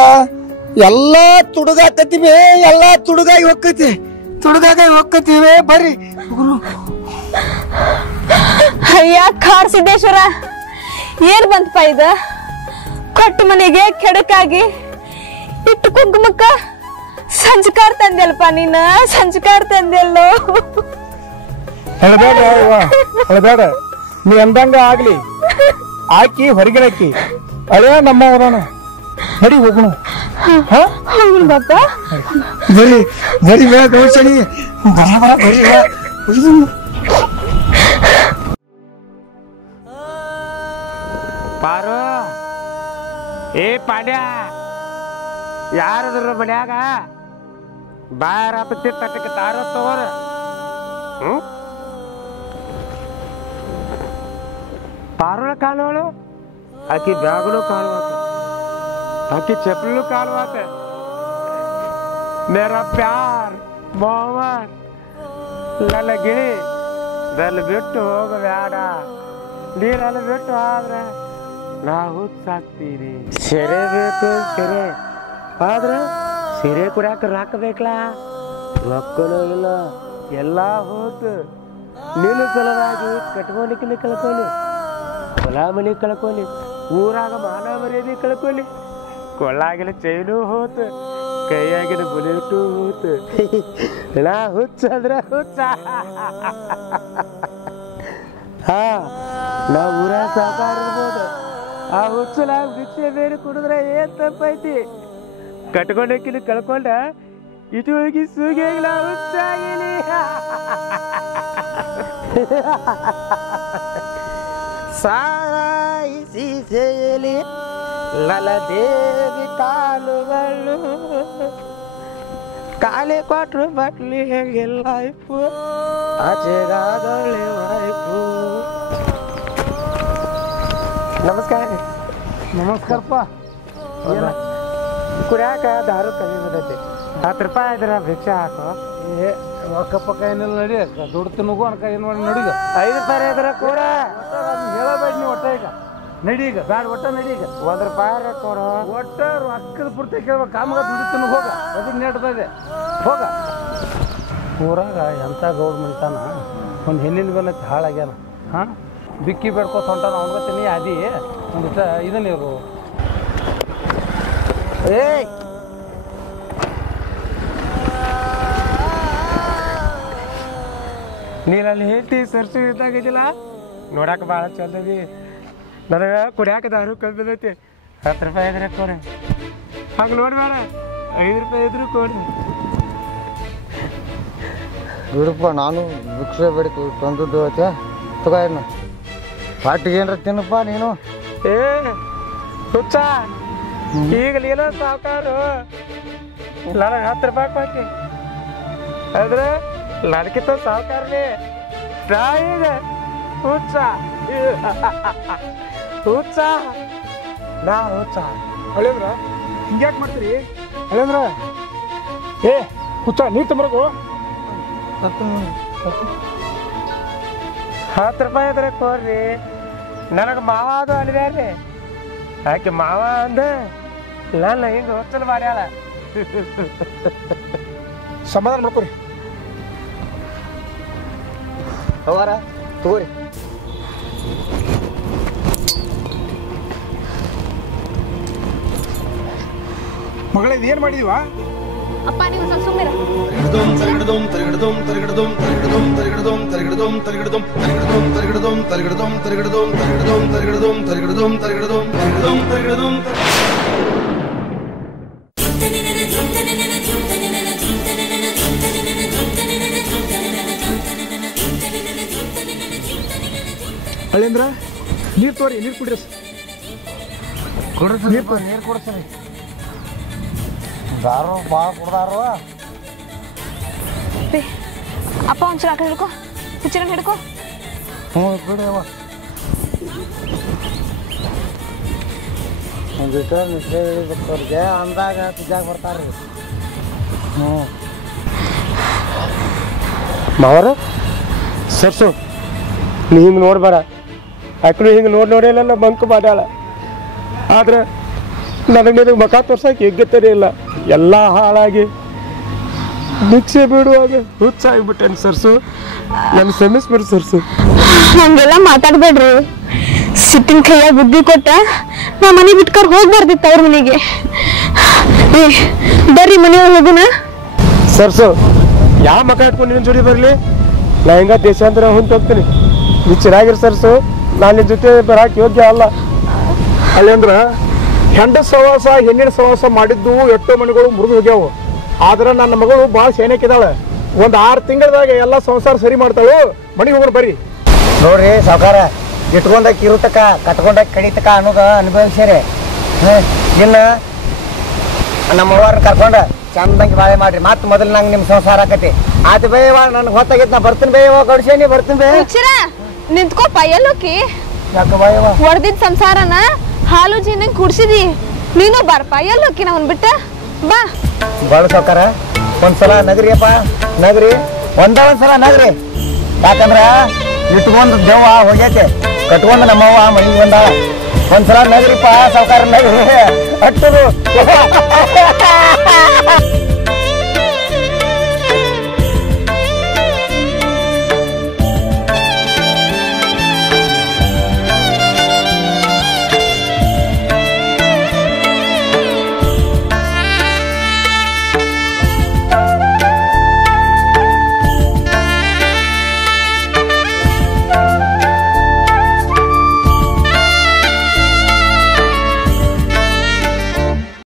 ಎಲ್ಲ ತುಡುಗಾಕತಿ ಬೇ, ಎಲ್ಲ ತುಡುಗಾಗಿ ಹೋಗ್ತೈತಿ. ತುಡುಗಾಗ ಹೋಗ್ಕತ್ತೀವಿ ಬರ್ರಿ ಅಯ್ಯ ಖಾರ್ ಸಿದ್ದೇಶ್ವರ ಏನ್ ಬಂತಪ್ಪ ಇದ ಕೊಟ್ಟು ಮನೆಗೆ ಕೆಡಕಾಗಿ ಇಟ್ಟು ಕುಂಕುಮಕ್ಕ ಸಂಸ್ಕಾರ ತಂದೆಲ್ಪ ನೀನ ಸಂಸ್ಕಾರ ತಂದೆಲ್ಲೋ ಅಳಬೇಡ ಅಳಬೇಡ ನೀ ಅಂದಂಗ ಆಗ್ಲಿ ಆಕಿ ಹೊರಗಿನ ಆಕಿ ಅಳೇ ನಮ್ಮ ಹೋಗೋಣ ನಡಿ ಹೋಗೋಣ ಹೌದು ಬಾಪ ಬರಿ ಬರಿ ಬೇಡ ದೋಷಣಿ ಬರ ಬರ ಬರಿ ಪಾರು ಏ ಪಾಡ್ಯ ಯಾರದ್ರ ಮನ್ಯಾಗ ಬಾರಪತ್ತಿ ತಟ್ಟಕ್ಕೆ ತಾರೋ ತಗೋರ ಪಾರೋಳ ಕಾಣೋಳು ಆಕಿ ಬ್ಯಾಗನು ಕಾಣುವಾತ ಆಕಿ ಚಪ್ಪಲು ಕಾಣುವಾತ ಮೇರಾ ಪ್ಯಾರ್ ಮೊಹಮ್ಮದ್ ನನ್ನ ಗಿಳಿ ನಲ್ಲಿ ಬಿಟ್ಟು ಹೋಗಬೇಡ ನೀರಲ್ಲಿ ಬಿಟ್ಟು ಆದ್ರೆ ನಾ ಹುಚ್ಚಾಗ್ತೀನಿ ಸೆರೆ ಬೇಕು ಸೆರೆ ಆದ್ರೆ ಸೀರೆ ಕುಡ್ಯಾಕ ರೊಕ್ಕ ಬೇಕಲ್ಲ ರೊಕ್ಕನೂ ಇಲ್ಲ ಎಲ್ಲ ಹೋತು ನೀನು ಸಲುವಾಗಿ ಕಟ್ಕೊಂಡಿಕಿನ ಕಳ್ಕೊಳ್ಳಿ ಹೊಲ ಮನೆ ಕಳ್ಕೊಳ್ಳಿ ಊರಾಗ ಮಾನ ಮರ್ಯಾದೆ ಕಳ್ಕೊಳ್ಳಿ ಕೊಳ್ಳಾಗಿನ ಚೈನು ಹೋತು ಕೈಯಾಗಿನ ಬುಲೆಟು ಹೋತು ನಾ ಹುಚ್ಚಂದ್ರೆ ಹುಚ್ಚ ಹಾ ನಾ ಊರಾಗ ಸಾಕಾರ ಇರ್ಬೋದು ಆ ಹುಚ್ಚಲಾಗ ಭಿಕ್ಷೆ ಬೇರೆ ಕುಡಿದ್ರೆ ಏನ್ ತಪ್ಪೈತಿ ಕಟ್ಕೊಂಡಕ್ಕಿನ ಕಳ್ಕೊಂಡ ಇటు ಹೋಗಿ ಸೂಗಿಲ್ಲ ಹುಚ್ಚಾಗಿಲಿ ಸಾಯಿಸಿ ಸೇಲಿ ಲಲದೇವಿ ಕಾಲುಗಳು ಕಾಲಿ ಕೊಟ್ರು ಬಟ್ಲಿ ಹೆಂಗೆಲ್ಲ ಆಯ್ಪು ಆಚೆಗಾದೊಳ್ಳೆ ವಾಯ್ಪು ನಮಸ್ಕಾರ ನಮಸ್ಕಾರಪ್ಪ ಕುಡ್ಯಾಕ ದಾರು ಕಮ್ಮಿ ಬಂದೈತಿ 10 ರೂಪಾಯಿ ಇದ್ರ ಭಿಕ್ಷೆ ಹಾಕೋ ಏ ರೊಕ್ಕ ಪಕ್ಕ ಏನಿಲ್ಲ ನಡಿ ದುಡ್ಡು ತಿನ್ನಗು ಅನ್ಕ ಏನು ಮಾಡಿ ನಡಿಗ 5 ರೂಪಾಯಿ ಇದ್ರ ಕೂಡ ಹೇಳಬೇಡ ನೀವು ಒಟ್ಟ ಈಗ ನಡಿ ಈಗ ಬ್ಯಾಡ ಒಟ್ಟ ನಡಿ ಈಗ 1 ರೂಪಾಯಿ ಕೊಡು ಒಟ್ಟ ರೊಕ್ಕದ ಪೂರ್ತಿ ಕೇಳ್ಬೇಕು ಕಾಮಗ ದುಡ್ಡು ತಿನ್ನ ಹೋಗ ಅದಕ್ಕೆ ನೆಟ್ಟದ ಹೋಗ ಊರಾಗ ಎಂಥ ಗೌರ್ಮೆಂಟ್ ಒಂದು ಹೆಣ್ಣಿನ ಮೇಲೆ ಹಾಳಾಗ್ಯಾನ ಹಾಂ ಬಿಕ್ಕಿ ಬೇಡ್ಕೋತ ಹೊಂಟಾನ ಅವನಿಗೆ ನೀ ಅದಿ ಒಂದು ಇದನ್ನಿರು ಏಯ್ ನೀನಲ್ಲಿ ಹೇಳ್ತಿ ಸರ್ಸಿ ಇದ್ದಾಗಿದ್ದಿಲ್ಲ ನೋಡಕ್ಕೆ ಭಾಳ ಚಂದದಿ ನನಗೆ ಕುಡಿಯಾಕ ದಾರು ಕಮ್ಮಿ ಬಂದೈತಿ 10 ರೂಪಾಯಿ ಇದ್ರೆ ಕೊಡಿ ಹಂಗೆ ನೋಡ್ಬೇಡ 5 ರೂಪಾಯಿ ಇದ್ರು ಕೊಡಿ ಬಿಡಪ್ಪ ನಾನು ಭಿಕ್ಷೆ ಬೇಡಿಕೆ ತಂದದ್ದು ಐತೆ ತಗೋಣ ಪಾಟಿಗೆ ಏನ್ರ ತಿನ್ನಪ್ಪ ನೀನು ಏ ಹುಚ್ಚ ಈಗ ನೀನು ಸಾವುಕಾರು ನನಗೆ 10 ರೂಪಾಯಿ ಕೊಟ್ಟಿ ಆದ್ರೆ ನನಗಿಂತ ಸಾವುಕಾರನೇ ಈಗ ಹುಚ್ಚ ಹುಚ್ಚ ನಾ ಹುಚ್ಚ ಹಳೇಂದ್ರ ಹಿಂಗ್ಯಾಕೆ ಮಾಡ್ತೀರಿ ಹಳೇಂದ್ರ ಏ ಹುಚ್ಚ ನೀರು ತಂಬರಕು 10 ರೂಪಾಯಿ ಇದ್ರೆ ಕೊಡ್ರಿ ನನಗೆ ಮಾವ ಅದು ಅಲ್ವ್ಯಾರ್ರಿ ಆಕೆ ಮಾವ ಅಂದ ನನ್ನ ಹಿಂಗೆ ಹೊಚ್ಚಲು ಮಾಡ್ಯಾಳ ಸಮಾಧಾನ ಮಾಡ್ಕೊರಿ ಹೋಗಾರ ತಗೋರಿ ಮಗಳ ಏನು ಮಾಡಿದೀವ ಅಪ್ಪ ನೀವು ಸ್ವಲ್ಪ ಸುಮ್ಮನೆ ಹಳೇಂದ್ರ ನೀರು ತೋರಿ ನೀರು ಕುಡಿರಿ ನೀರು ಕೊಡ್ತೀನಿ ದಾರು ಭಾಳ ಕುಡ್ದಾರು ಅಪ್ಪ ಒಂಚೂರು ಆ ಕಡೆ ಹಿಡ್ಕೊ ಹುಚ್ಚಿನ ಹಿಡ್ಕೊ ಹ್ಞೂ ಬಿಡವ ಒಂದು ನಿಶ್ಚಯ ಹೇಳಿಬೇಕು ಅವ್ರಿಗೆ ಅಂದಾಗ ಪೂಜಾಗ ಬರ್ತಾರೆ ಹ್ಞೂ ಮಾವರ ಸರ್ಸು ನೀ ಹಿಂಗೆ ನೋಡ್ಬೇಡ ಆಕಳು ಹಿಂಗೆ ನೋಡಿಲ್ಲ ಬಂಕ್ ಮಾಡ್ಯಾಳ ಆದ್ರೆ ನನಗೆ ನಿನಗೆ ಮುಖ ತೋರ್ಸಕ್ಕೆ ಯೋಗ್ಯತೆ ಇಲ್ಲ ಎಲ್ಲ ಹಾಳಾಗಿ ಭಿಕ್ಷೆ ಬಿಡುವಾಗ ಹುಚ್ಚಾಗ್ಬಿಟ್ಟೇನು ಸರ್ಸು ನನ್ನ ಕ್ಷಮಿಸ್ಬಿಡು ಸರ್ಸು. ಹಂಗೆಲ್ಲ ಮಾತಾಡ್ಬೇಡ್ರಿ. ಸಿಟ್ಟಿನ ಕೈಯಾಗ ಬುದ್ಧಿ ಕೊಟ್ಟ ನಾ ಮನೆ ಬಿಟ್ಕರ್ ಹೋಗ್ಬಾರ್ದಿತ್ತು ಅವ್ರ ಮನೆಗೆ. ಬರ್ರಿ ಮನೆಯೊಳಗೆ ಹೋಗುನ. ಸರ್ಸು ಯಾವ ಮಕ್ಕ ಇಟ್ಕೊಂಡು ನಿನ್ನ ಜೋಡಿ ಬರಲಿ, ನಾ ಹಿಂಗ ದೇಶಾಂತರ ಹೊಂತ ಹೋಗ್ತೀನಿ. ನೀ ಚೆನ್ನಾಗಿರು ಸರ್ಸು, ನಾನು ನಿನ್ನ ಜೊತೆ ಬರಾಕ್ ಯೋಗ್ಯ ಅಲ್ಲ. ಅಲ್ಲಿ ಅಂದ್ರ ಹೆಂಡ ಸವಾಸ ಹೆಣ್ಣಿನ ಸವಾಸ ಮಾಡಿದ್ದು ಎಷ್ಟೋ ಮನೆಗಳು ಮುರಿದು ಹೋಗ್ಯಾವು. ಆದ್ರೆ ನನ್ನ ಮಗಳು ಭಾಳ ಸೇನೆಕ್ಕಿದಾಳೆ. ಒಂದು 6 ತಿಂಗಳದಾಗ ಎಲ್ಲ ಸಂಸಾರ ಸರಿ ಮಾಡ್ತಾಳು. ಮನೆಗೆ ಹೋಗೋಣ ಬರ್ರಿ. ನೋಡ್ರಿ ಸಾವುಕಾರ, ಇಟ್ಕೊಂಡಾಗ ಕಿರುತಕ ಕಟ್ಕೊಂಡಾಗ ಕಡಿತಕ ಅನ್ನೋದು ಅನುಭವಿಸ್ಯಾರೆ. ಇನ್ನು ನಮ್ಮವ್ರ ಕರ್ಕೊಂಡ ಚಂದಂಗೆ ಬಾಳೆ ಮಾಡ್ರಿ. ಮತ್ತೆ ಮೊದಲು ನಂಗೆ ನಿಮ್ಮ ಸಂಸಾರ ಆಕತಿ. ಆತ ಬೇಯವ ನನಗೆ ಹೊತ್ತಾಗೈತಿ, ನಾ ಬರ್ತೀನಿ ಬೇಯವ ಗೌಡ್ಸೇನಿ ಬರ್ತೀನಿ ಬೇ. ನಿಂತ್ಕೋಪ ಎಲ್ಲೋಕಿ ಯಾಕೆ ಬಾಯವ ಹೊಡೆದಿದ್ದ ಸಂಸಾರನ ಹಾಲು ಜೀನಂಗ್ ಕುಡ್ಸಿದಿ. ನೀನು ಬಾರಪ್ಪ ಎಲ್ಲೋಕಿ ನಾವನ್ ಬಿಟ್ಟ ಬಾ. ಬಾಳು ಸಾವುಕಾರ, ಒಂದ್ಸಲ ನಗರಿಯಪ್ಪ ನಗರಿ, ಒಂದ್ಸಲ ನಗರಿ. ಯಾಕಂದ್ರ ಇಟ್ಕೊಂಡು ದೇವ ಹೋಗೈತೆ, ಕಟ್ಕೊಂಡು ನಮ್ಮವ್ವ ಮನೆಗೆ ಬಂದಾಳ. ಒಂದ್ಸಲ ನಗರಿಪ್ಪ ಸಾವುಕಾರ ನಗರಿ ಅಟ್ಟದು.